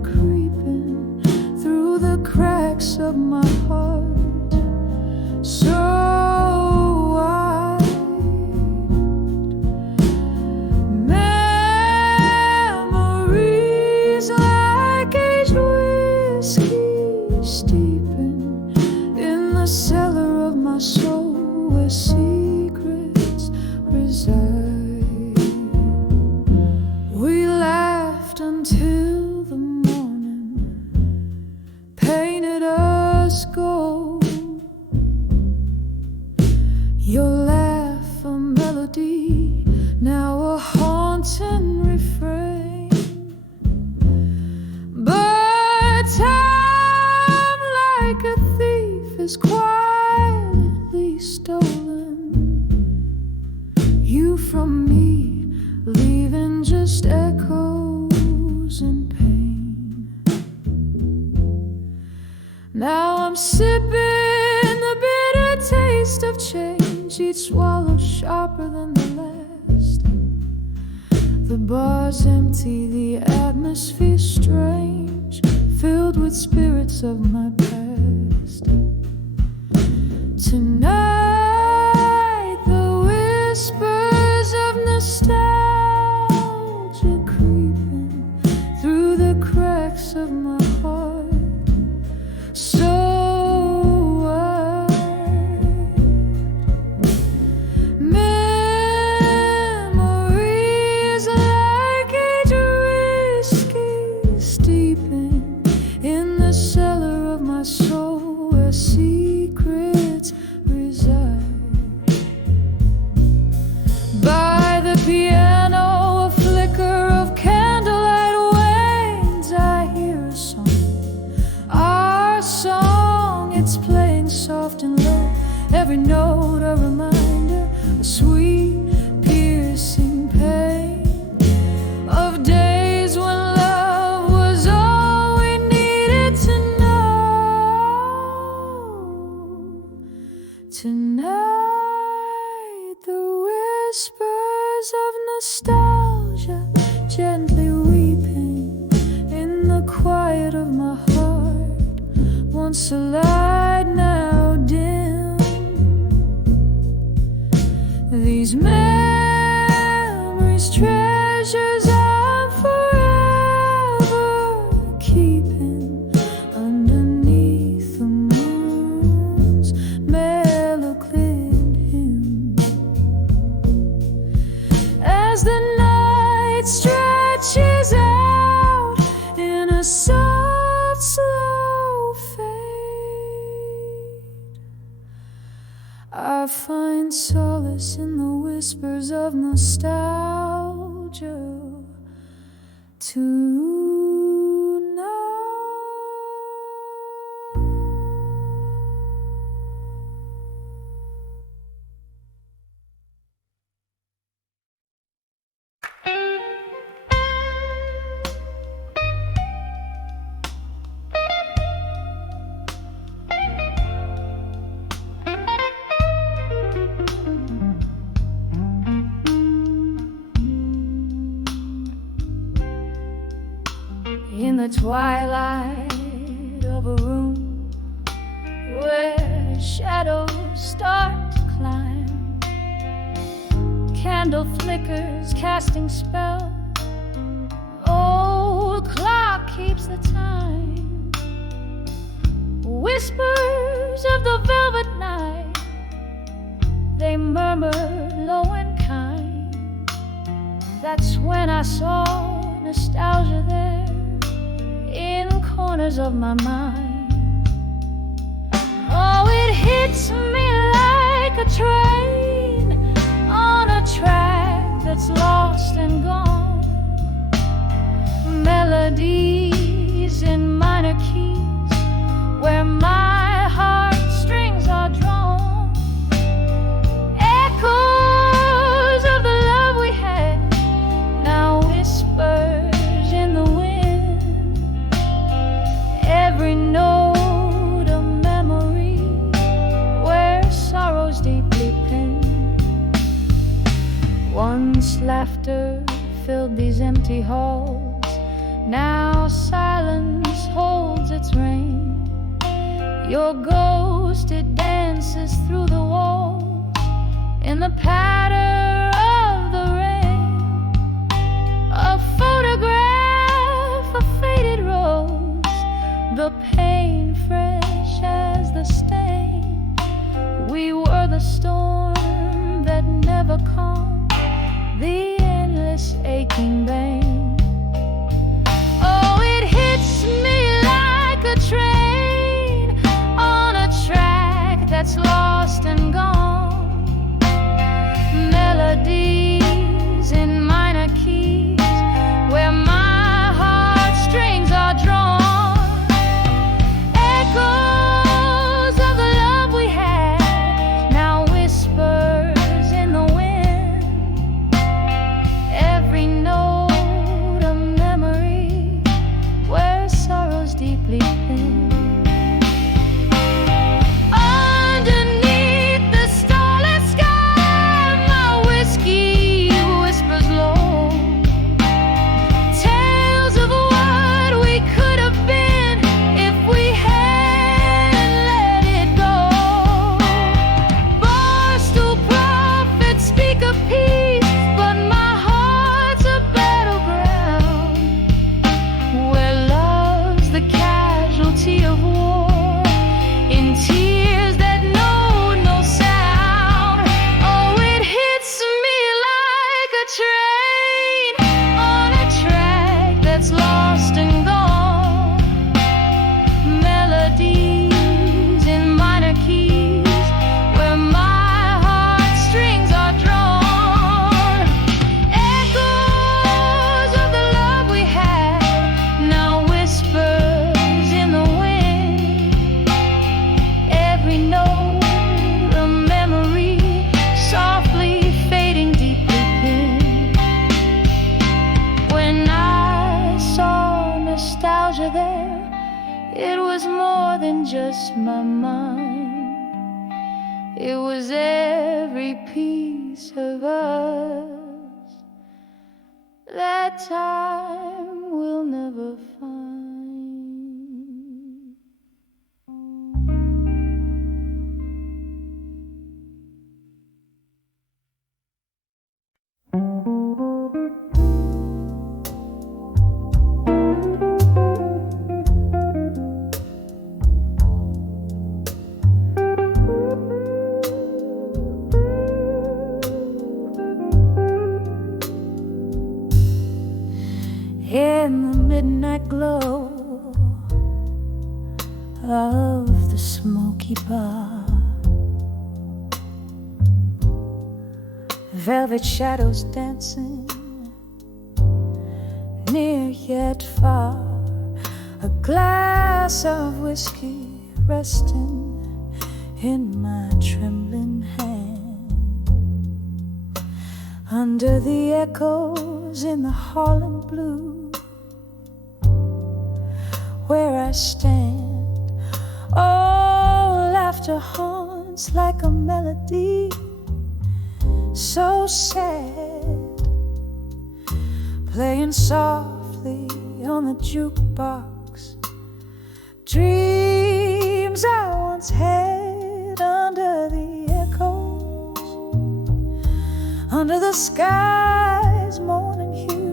creeping through the cracks of my heart, so wide. Memories like aged whiskey steeping in the cellar of my soul where secrets reside. We laughed until the morning painted us gold. Your laugh a melody, now a haunting refrain. But time, like a thief, is quietly stolen you from me, leaving just echoes and pain. Now I'm sipping the bitter taste of change, each swallow sharper than the last. The bar's empty, the atmosphere strange, filled with spirits of my past. Tonight the whispers of nostalgia creeping through the cracks of my heart, so wide. Memories like aged whiskey steeping in the cellar of my soul where secrets reside. By the piano, a flicker of candlelight wanes. I hear a song, our song. It's playing soft and low, every note a reminder, a sweet, piercing pain of days when love was all we needed to know. Tonight the whispers of nostalgia gently weeping in the quiet of my heart, once a light, now dim. These memories, treasures I'm forever keeping underneath the moon's mellow-cleared hymn. As the night stretches out in a soft, slow fade, I find solace in the whispers of nostalgia tonight. In the twilight of a room where shadows start to climb, candle flickers casting spell, old clock keeps the time. Whispers of the velvet night, they murmur low and kind. That's when I saw nostalgia there in corners of my mind. Oh, it hits me like a train on a track that's lost and gone. melodies in minor keys, where my heartstrings are drawn. Echoes of the love we had, now whispers in the wind. Every note a memory, where sorrow's deeply pinned. Once laughter filled these empty halls, now silence holds its reign. Your ghost, it dances through the walls in the patter of the rain. A photograph, a faded rose, the pain fresh as the stain. We were the storm that never calmed, the endless aching vein. Oh, it hits me like a train on a track that's lost and gone. Melodies in minor keys, where my heartstrings are drawn. Echoes of the love we had, now whispers in the wind. Every note a memory, where sorrow's deeply thin. Underneath the starlit sky, my whiskey whispers low, tales of what we could have been if we hadn't let it go. Barstool prophets speak of peace, but my heart's a battleground, where love's the casualty of war, in tears that know no sound. Oh, it hits me like a train on a track that's lost and gone. Melodies in minor keys, where my heartstrings are drawn. Echoes of the love we had, now whispers in the wind. Every note a memory, softly fading, deeply pinned. When I saw nostalgia there, it was more than just my mind. It was every piece of us that time will never find. In the midnight glow of the smoky bar, velvet shadows dancing near yet far, a glass of whiskey resting in my trembling hand. Under the echoes in the hall and blue, where I stand, oh, laughter haunts like a melody so sad, playing softly on the jukebox. Dreams I once had under the echoes, under the sky's morning hue,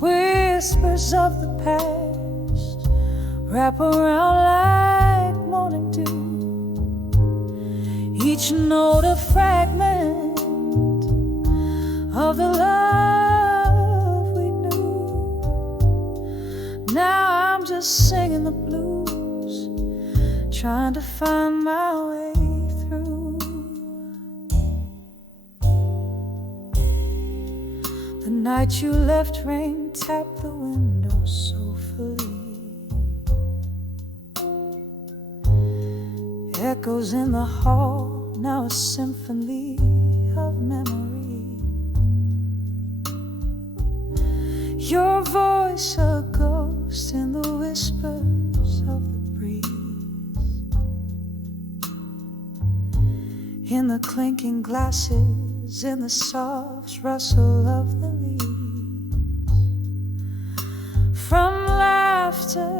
whispers of the past wrap around like morning dew, each note a fragment of the love we knew. Now I'm just singing the blues, trying to find my way through. The night you left, rain tapped the window soulfully. Echoes in the hall, now a symphony of memory. Your voice a ghost in the whispers of the breeze, in the clinking glasses, in the soft rustle of the leaves. From laughter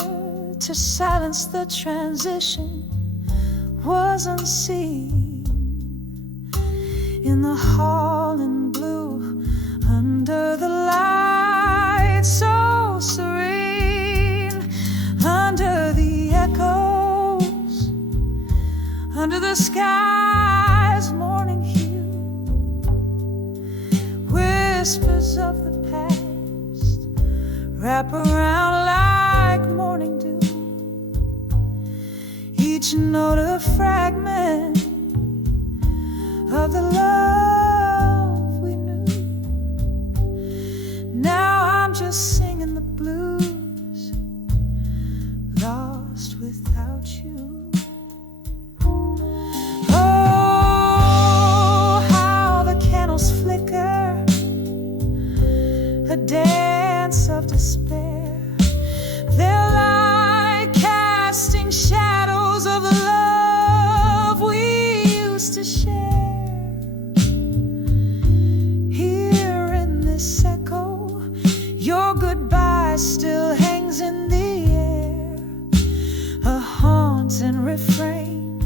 to silence, the transition was unseen. In the hall in blue, under the light so serene, under the echoes, under the sky's morning hue, whispers of the past wrap around like morning dew. Each note a fragment of the love we knew. Now I'm just singing the blues, lost without you. Oh, how the candles flicker, a dance of despair. They're like casting shadows of the love we used to share. Here in this echo, your goodbye still hangs in the air, a haunting refrain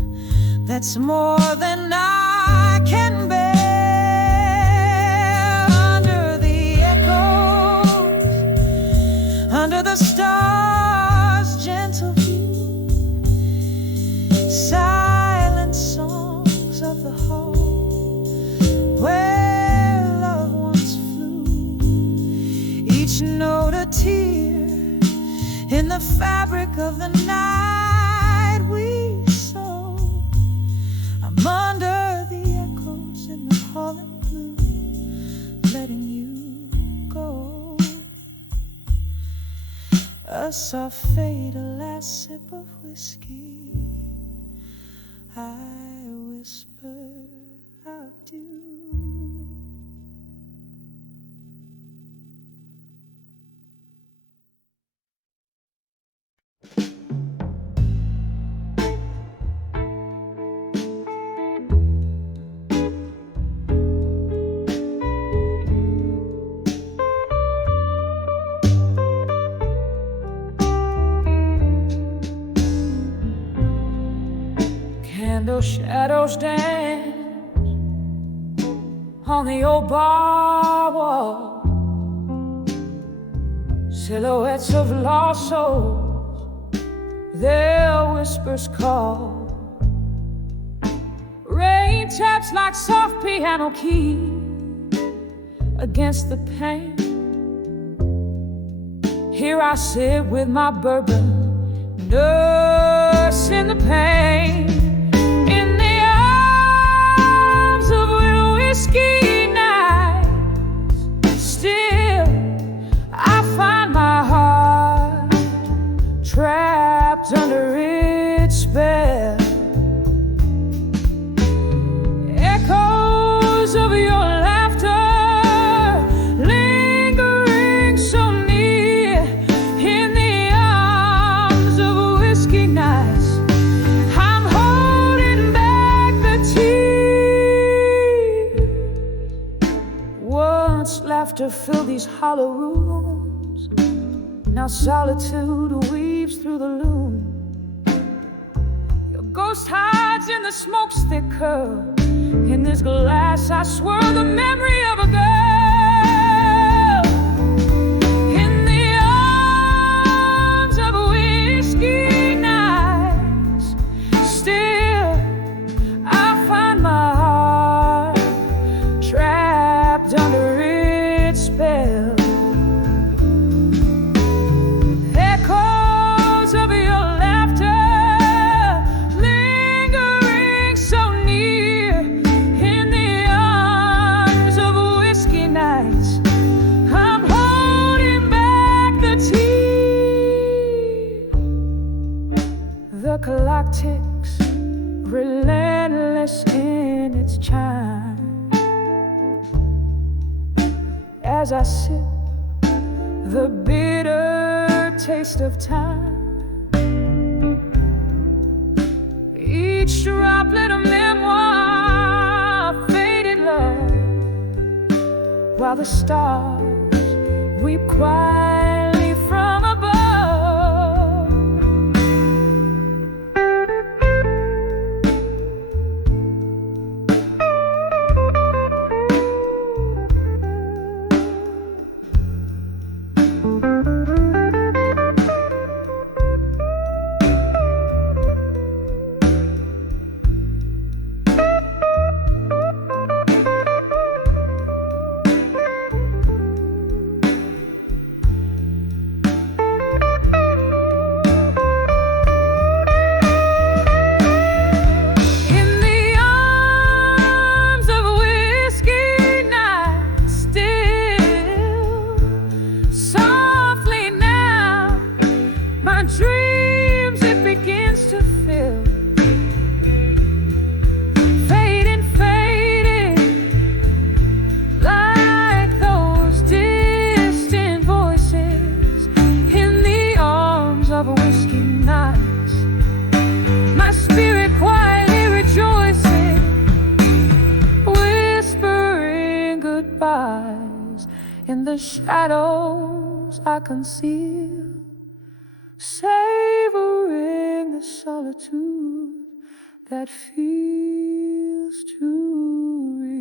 that's more than I can bear. Under the echoes, under the stars' gentle view, silent songs of the hall where love once flew. Each note a tear in the fabric of the night we saw. I'm under the echoes in the hall in blue, letting you go. A soft fade, a last sip of whiskey, I whisper adieu. Candle shadows dance on the old bar wall, silhouettes of lost souls, their whispers call. Rain taps like soft piano keys against the pane. Here I sit with my bourbon, nursing the pain. Whiskey nights, still I find my heart trapped under its spell. Echoes of your laughter lingering so near, in the arms of whiskey nights I'm holding back the tears. Once laughter filled these hollow rooms, now solitude weaves through the loom. Your ghost hides in the smoke's thick curl. In this glass I swirl the memory of a girl. In the arms of whiskey nights, still I find my heart trapped under its spell. Echoes of your laughter lingering so near, in the arms of whiskey nights as I sip the bitter taste of time. Each droplet of memoir, faded love, while the stars weep quietly from above. Dreams it begins to fill, fading, fading, like those distant voices in the arms of a whiskey night. My spirit quietly rejoicing, whispering goodbyes in the shadows I conceal, savoring the solitude that feels too real.